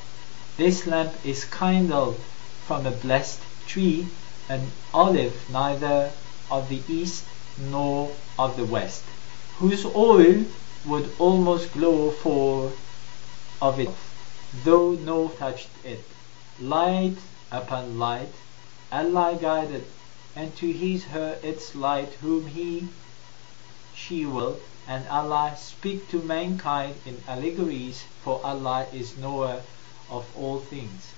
This lamp is kindled from a blessed tree, an olive neither of the east nor of the west, whose oil would almost glow for of it, though no touched it. Light upon light, Allah guided, and to her its light whom she will, and Allah speak to mankind in allegories, for Allah is knower of all things.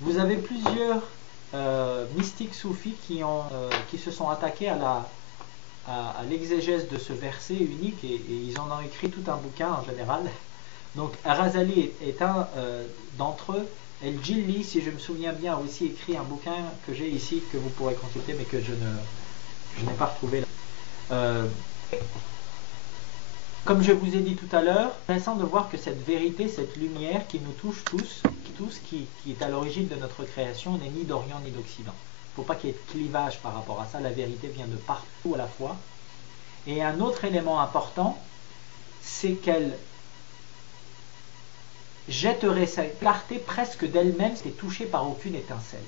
Vous avez plusieurs mystiques soufis qui se sont attaqués à l'exégèse de ce verset unique et ils en ont écrit tout un bouquin en général. Donc Razali est un d'entre eux. El-Jilli, si je me souviens bien, a aussi écrit un bouquin que j'ai ici, que vous pourrez consulter, mais que je n'ai pas retrouvé là. Comme je vous ai dit tout à l'heure, c'est intéressant de voir que cette vérité, cette lumière qui nous touche tous, qui est à l'origine de notre création, n'est ni d'Orient ni d'Occident. Il ne faut pas qu'il y ait de clivage par rapport à ça, la vérité vient de partout à la fois. Et un autre élément important, c'est qu'elle jetterait sa clarté presque d'elle-même, c'est touchée par aucune étincelle.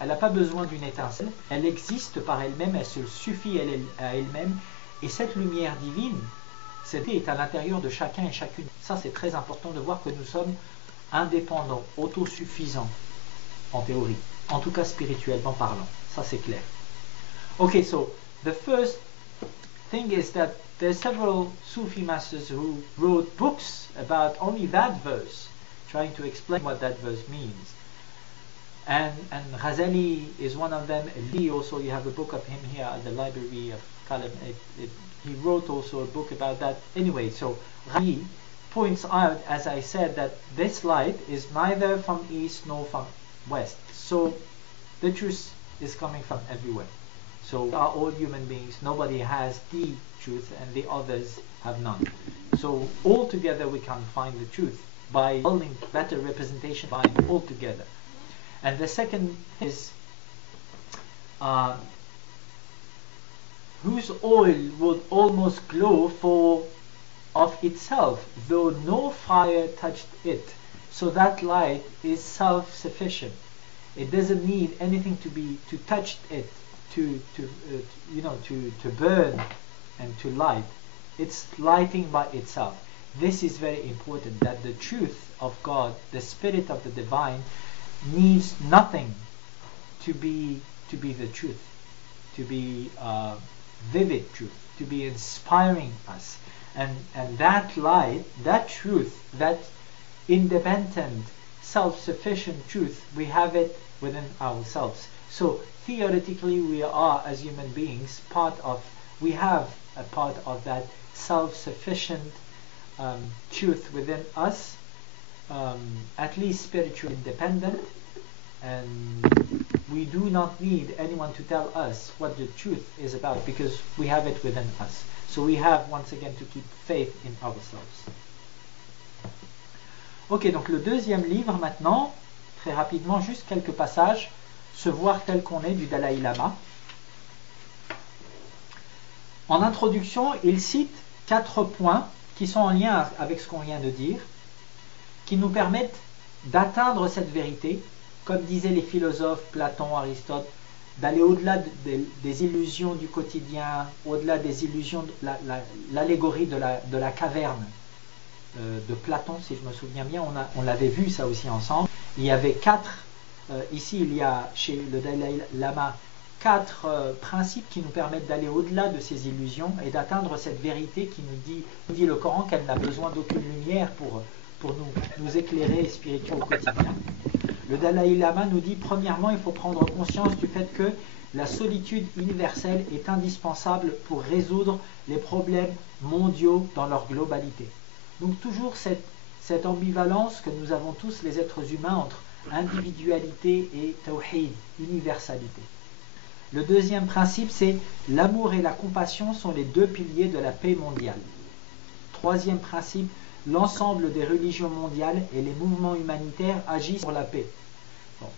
Elle n'a pas besoin d'une étincelle, elle existe par elle-même, elle se suffit à elle-même, et cette lumière divine, cette vie est à l'intérieur de chacun et chacune. Ça, c'est très important de voir que nous sommes indépendants, autosuffisants, en théorie, en tout cas spirituellement parlant. Ça, c'est clair. Okay, so the first thing is that there's several Sufi masters who wrote books about only that verse, trying to explain what that verse means. And Ghazali is one of them. Lee also, you have a book of him here at the library of Qalam. He wrote also a book about that. Anyway, so Ghazali points out, as I said, that this light is neither from east nor from west. So the truth is coming from everywhere. So we are all human beings. Nobody has the truth and the others have none. So all together we can find the truth by holding better representation by all together. And the second is whose oil would almost glow for of itself, though no fire touched it. So that light is self-sufficient. It doesn't need anything to touch it, to burn and to light. It's lighting by itself. This is very important, that the truth of God, the spirit of the divine, needs nothing to be the truth, to be vivid truth, to be inspiring us. And that light, that truth, that independent, self-sufficient truth, we have it within ourselves. So theoretically we are, as human beings, we have a part of that self-sufficient truth within us, at least spiritually independent, and we do not need anyone to tell us what the truth is about, because we have it within us. So we have once again to keep faith in ourselves. Ok, donc le deuxième livre maintenant, très rapidement, juste quelques passages, Se voir tel qu'on est, du Dalai Lama. En introduction, il cite 4 points qui sont en lien avec ce qu'on vient de dire, qui nous permettent d'atteindre cette vérité, comme disaient les philosophes Platon, Aristote, d'aller au-delà des illusions du quotidien, au-delà des illusions, l'allégorie de la caverne de Platon, si je me souviens bien, on l'avait vu ça aussi ensemble. Il y avait 4, ici il y a chez le Dalai Lama 4 principes qui nous permettent d'aller au-delà de ces illusions et d'atteindre cette vérité qui nous dit le Coran qu'elle n'a besoin d'aucune lumière pour nous éclairer spirituellement au quotidien. Le Dalai Lama nous dit, premièrement, il faut prendre conscience du fait que la solitude universelle est indispensable pour résoudre les problèmes mondiaux dans leur globalité. Donc toujours cette ambivalence que nous avons tous les êtres humains entre individualité et tawhid, universalité. Le deuxième principe, c'est l'amour et la compassion sont les 2 piliers de la paix mondiale. Troisième principe, l'ensemble des religions mondiales et les mouvements humanitaires agissent pour la paix. Bon,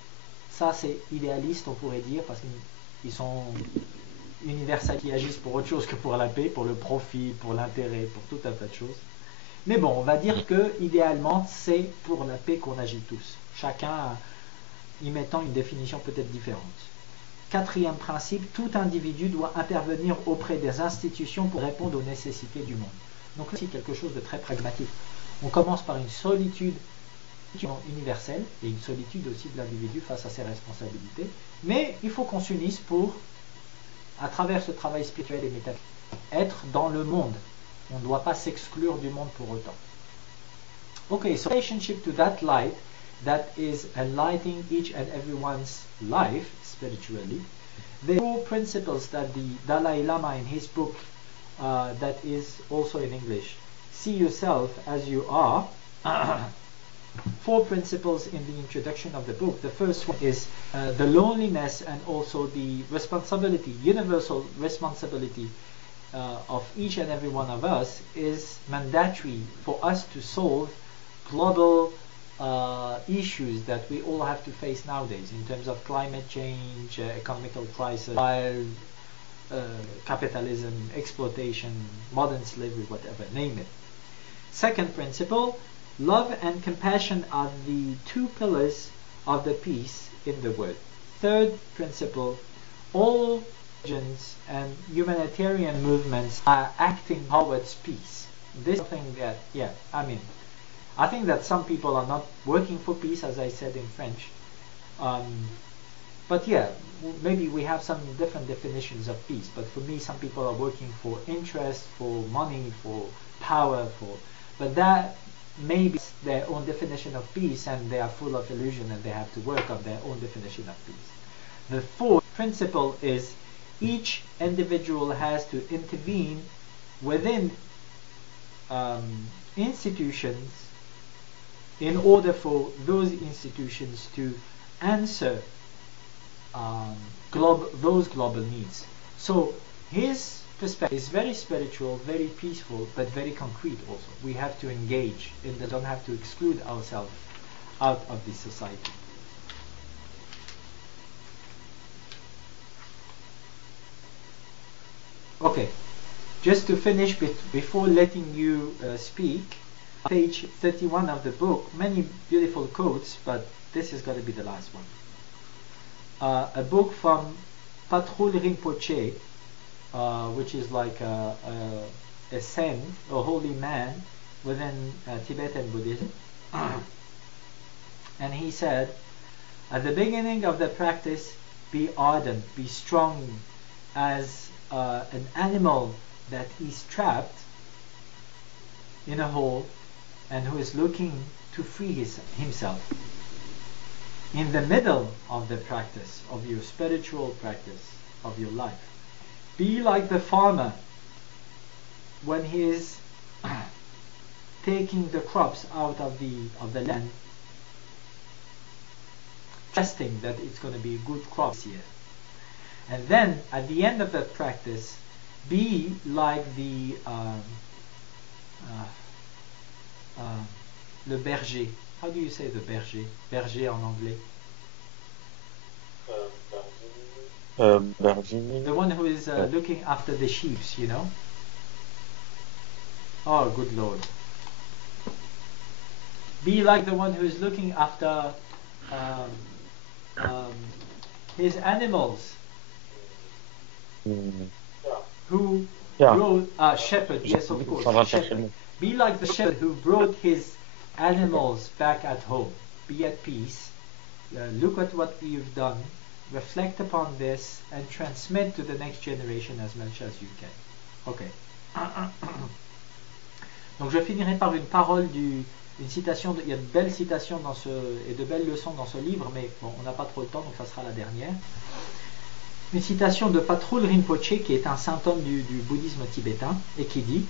ça c'est idéaliste, on pourrait dire, parce qu'ils sont universalistes, qui agissent pour autre chose que pour la paix, pour le profit, pour l'intérêt, pour tout un tas de choses. Mais bon, on va dire que idéalement c'est pour la paix qu'on agit tous, chacun y mettant une définition peut-être différente. Quatrième principe, tout individu doit intervenir auprès des institutions pour répondre aux nécessités du monde. Donc là, c'est quelque chose de très pragmatique. On commence par une solitude universelle et une solitude aussi de l'individu face à ses responsabilités. Mais il faut qu'on s'unisse pour, à travers ce travail spirituel et métaphysique, être dans le monde. On ne doit pas s'exclure du monde pour autant. Okay, so relationship to that light that is enlightening each and everyone's life spiritually. There are 4 principles that the Dalai Lama in his book that is also in English, See Yourself as You Are. 4 principles in the introduction of the book. The first one is the loneliness and also the responsibility, universal responsibility of each and every one of us is mandatory for us to solve global issues that we all have to face nowadays in terms of climate change, economical crisis, capitalism, exploitation, modern slavery, whatever, name it. Second principle, love and compassion are the 2 pillars of the peace in the world. Third principle, all religions and humanitarian movements are acting towards peace. This is something that, I think that some people are not working for peace, as I said in French. But yeah, maybe we have some different definitions of peace. But for me, some people are working for interest, for money, for power, but that may be their own definition of peace, and they are full of illusion, and they have to work on their own definition of peace. The fourth principle is each individual has to intervene within institutions in order for those institutions to answer those global needs. So his perspective is very spiritual, very peaceful, but very concrete also. We have to engage in the, don't have to exclude ourselves out of this society. Okay, just to finish before letting you speak, page 31 of the book, many beautiful quotes, but this is going to be the last one. A book from Patrul Rinpoche, which is like a saint, a holy man within Tibetan Buddhism. And he said, at the beginning of the practice, be ardent, be strong as an animal that is trapped in a hole and who is looking to free himself. In the middle of the practice, of your spiritual practice, of your life, be like the farmer when he is taking the crops out of the land, trusting that it's going to be good crops here. And then at the end of that practice, be like the le berger. How do you say the berger? Berger en anglais. Berger. The one who is looking after the sheep, you know? Oh, good Lord. Be like the one who is looking after his animals. Who brought shepherd, yes, of course, shepherd. Be like the shepherd who brought his animals back at home. Be at peace. Look at what you've done. Reflect upon this and transmit to the next generation as much as you can. Ok. Donc je finirai par une parole une citation. Il y a de belles citations dans et de belles leçons dans ce livre, mais bon, on n'a pas trop le temps, donc ça sera la dernière. Une citation de Patrul Rinpoche, qui est un saint homme du bouddhisme tibétain, et qui dit: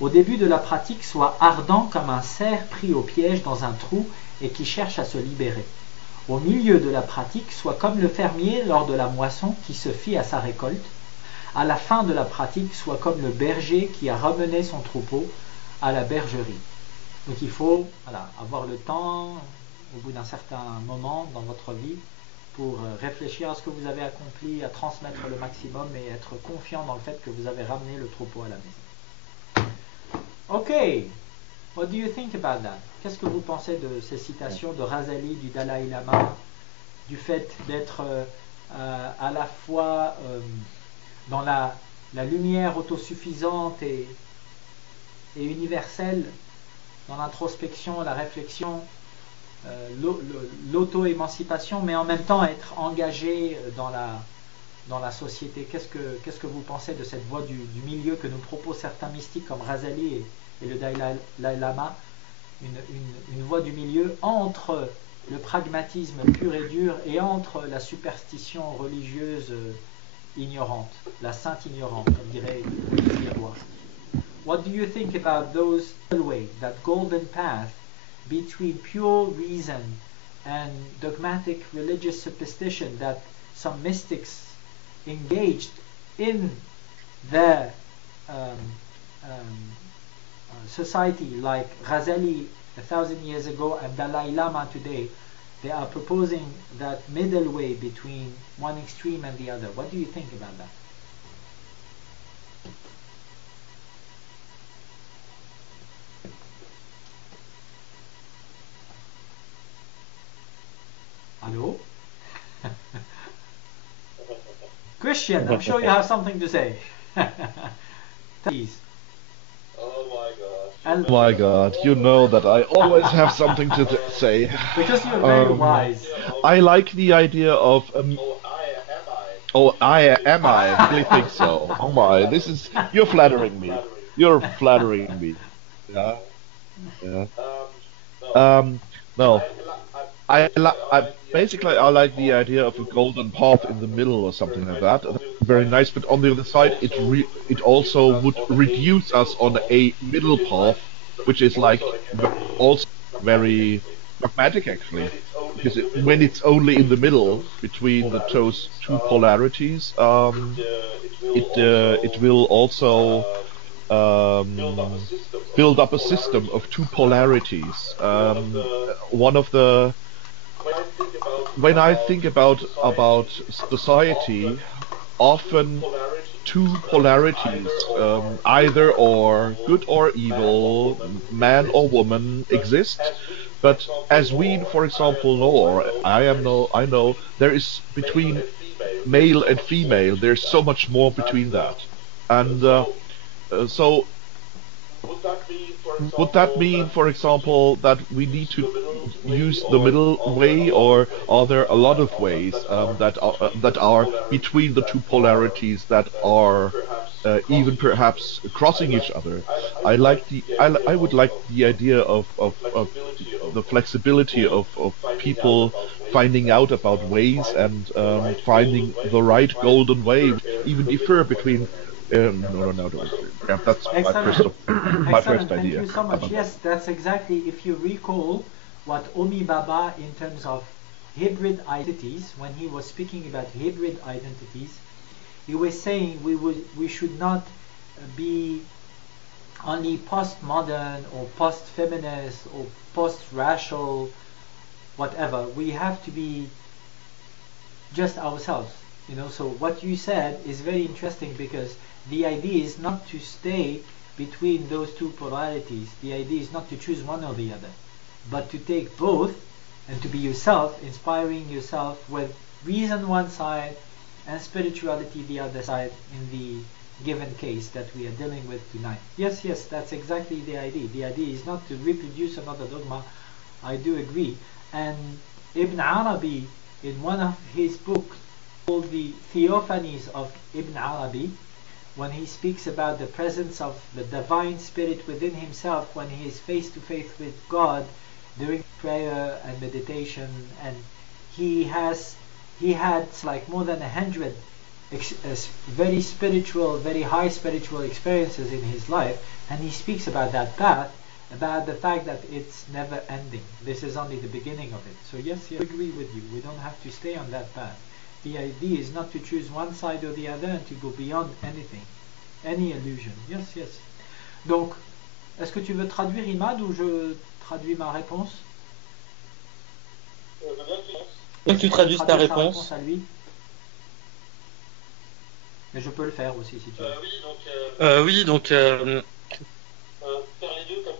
au début de la pratique, sois ardent comme un cerf pris au piège dans un trou et qui cherche à se libérer. Au milieu de la pratique, sois comme le fermier lors de la moisson qui se fie à sa récolte. À la fin de la pratique, sois comme le berger qui a ramené son troupeau à la bergerie. Donc il faut avoir le temps, au bout d'un certain moment dans votre vie, pour réfléchir à ce que vous avez accompli, à transmettre le maximum et être confiant dans le fait que vous avez ramené le troupeau à la maison. Ok, what do you think about that? Qu'est-ce que vous pensez de ces citations de Razali, du Dalai Lama, du fait d'être à la fois dans la lumière autosuffisante et universelle, dans l'introspection, la réflexion, l'auto-émancipation, mais en même temps être engagé dans la société. Qu'est-ce que vous pensez de cette voie du milieu que nous proposent certains mystiques comme Razali et le Dalai Lama, une voie du milieu entre le pragmatisme pur et dur et entre la superstition religieuse ignorante, la sainte ignorante, comme dirait Olivier Roy. What do you think about those way, that golden path between pure reason and dogmatic religious superstition that some mystics engaged in their society, like Razali 1,000 years ago and Dalai Lama today? They are proposing that middle way between one extreme and the other. What do you think about that? Hello? Christian, I'm sure you have something to say. Please. Oh my gosh. Oh my God, you know that I always have something to say. Because you're very wise. I like the idea of... am I? Really think so. Oh my, you're flattering me. You're flattering me. Yeah? Yeah. No. Basically, I like the idea of a golden path in the middle or something like that. Very nice, but on the other side, it also would reduce us on a middle path, which is like also very dogmatic actually, because when it's only in the middle between those two polarities, it will also build up a system of two polarities. One of the when I think about society, often two polarities, either or, good or evil, man or woman, exist. But as we, for example, know, or I know, there is between male and female, there's so much more between that. And so would that mean, for example, that we need to use the middle way, or are there a lot of ways that are between the two polarities that are even perhaps crossing each other? I would like the idea of the flexibility of people finding out about ways and finding the right golden way, even differ between. No. Yeah, that's my first idea. Thank you so much. Yes, that's exactly. If you recall what Omi Baba, in terms of hybrid identities, when he was speaking about hybrid identities, he was saying we should not be only postmodern or post-feminist or post-racial, whatever. We have to be just ourselves. So what you said is very interesting, because the idea is not to stay between those two polarities. The idea is not to choose one or the other, but to take both and to be yourself, inspiring yourself with reason one side and spirituality the other side, in the given case that we are dealing with tonight. Yes, that's exactly the idea. The idea is not to reproduce another dogma. I do agree. And Ibn Arabi, in one of his books called The Theophanies of Ibn Arabi, when he speaks about the presence of the divine spirit within himself when he is face to face with God during prayer and meditation, and he had like more than 100 very spiritual, very high spiritual experiences in his life, and he speaks about that path, about the fact that it's never ending. This is only the beginning of it. So yes, I agree with you. We don't have to stay on that path. The idea is not to choose one side or the other and to go beyond anything, any illusion. Yes. Donc, est-ce que tu veux traduire, Imad, ou je traduis ma réponse? Que tu traduises ta réponse à lui. Mais je peux le faire aussi si tu veux. Oui, donc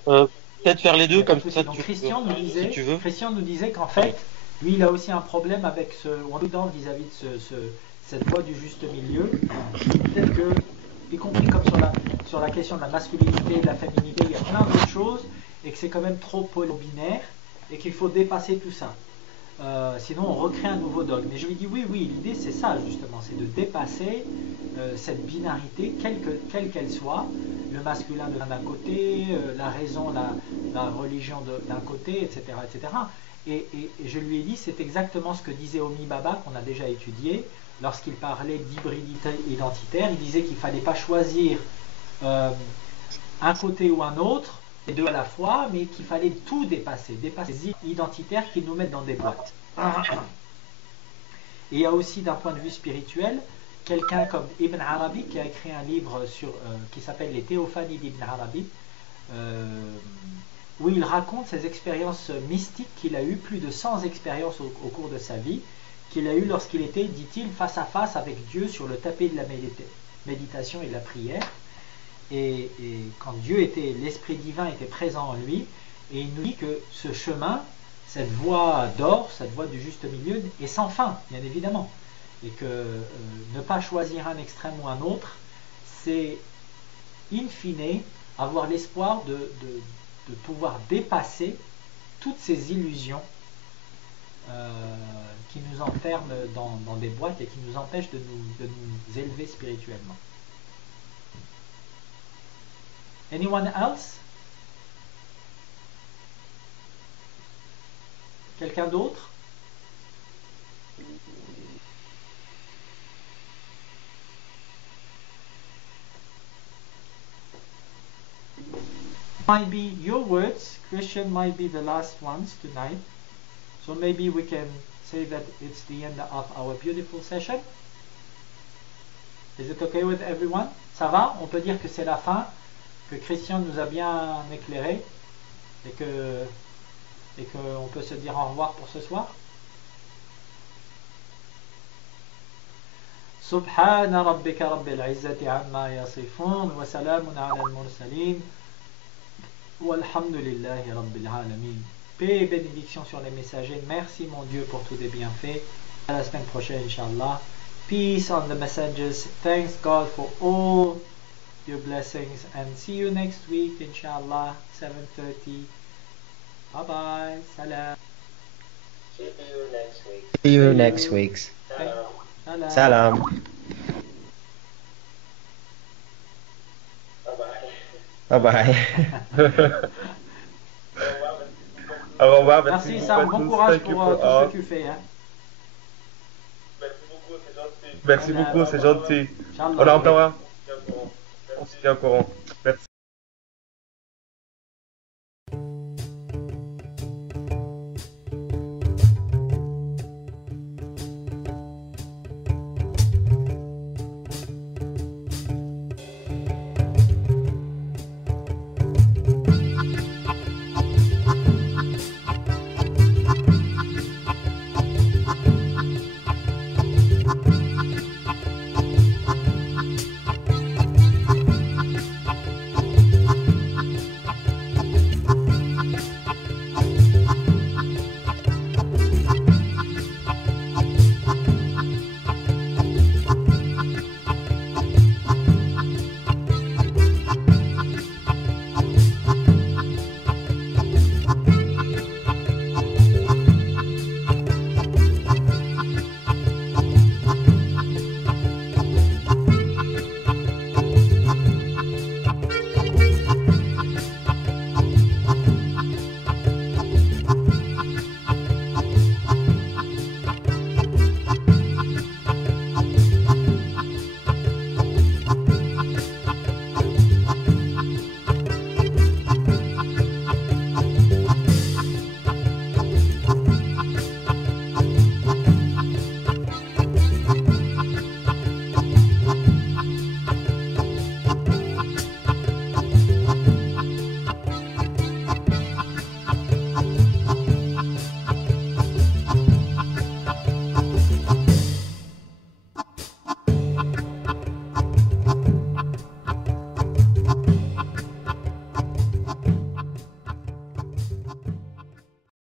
peut-être faire les deux comme ça. Christian nous disait, si tu veux. Christian nous disait qu'en fait, lui, il a aussi un problème avec vis-à-vis de cette voie du juste milieu. Peut-être que, y compris comme sur la question de la masculinité, de la féminité, il y a plein d'autres choses, et que c'est quand même trop binaire, et qu'il faut dépasser tout ça. Sinon, on recrée un nouveau dogme. Mais je lui dis oui, l'idée c'est ça justement, c'est de dépasser cette binarité, quelle qu'elle soit, le masculin d'un côté, la raison, la religion d'un côté, etc., etc. Et je lui ai dit, c'est exactement ce que disait Omi Baba, qu'on a déjà étudié, lorsqu'il parlait d'hybridité identitaire. Il disait qu'il ne fallait pas choisir un côté ou un autre, les deux à la fois, mais qu'il fallait tout dépasser les identitaires qui nous mettent dans des boîtes. Et il y a aussi, d'un point de vue spirituel, quelqu'un comme Ibn Arabi qui a écrit un livre qui s'appelle Les Théophanies d'Ibn Arabi, où il raconte ses expériences mystiques qu'il a eues, plus de 100 expériences au cours de sa vie, qu'il a eues lorsqu'il était, dit-il, face à face avec Dieu sur le tapis de la méditation et de la prière. Et quand l'Esprit divin était présent en lui, et il nous dit que ce chemin, cette voie d'or, cette voie du juste milieu, est sans fin, bien évidemment. Et que ne pas choisir un extrême ou un autre, c'est in fine avoir l'espoir de pouvoir dépasser toutes ces illusions qui nous enferment dans des boîtes et qui nous empêchent de nous élever spirituellement. Anyone else? Quelqu'un d'autre? Might be your words, Christian, might be the last ones tonight. So maybe we can say that it's the end of our beautiful session. Is it okay with everyone? Ça va? On peut dire que c'est la fin, que Christian nous a bien éclairé et qu'on peut se dire au revoir pour ce soir. سبحان ربك رب العزة عما يصفون وسلام على المرسلين والحمد لله رب العالمين. Paix et bénédiction sur les messagers. Merci mon Dieu pour tous les bienfaits. À la semaine prochaine, Inch'Allah. Peace on the messengers. Thanks God for all your blessings. And see you next week, Inch'Allah, 7:30. Bye bye. Salam. See you next week. See you next week. Salam. Salam. Bye bye. Au revoir. Merci Sam, bon courage pour tout ce que tu fais. Hein. Merci beaucoup, c'est gentil. On en parlera. On se tient au courant.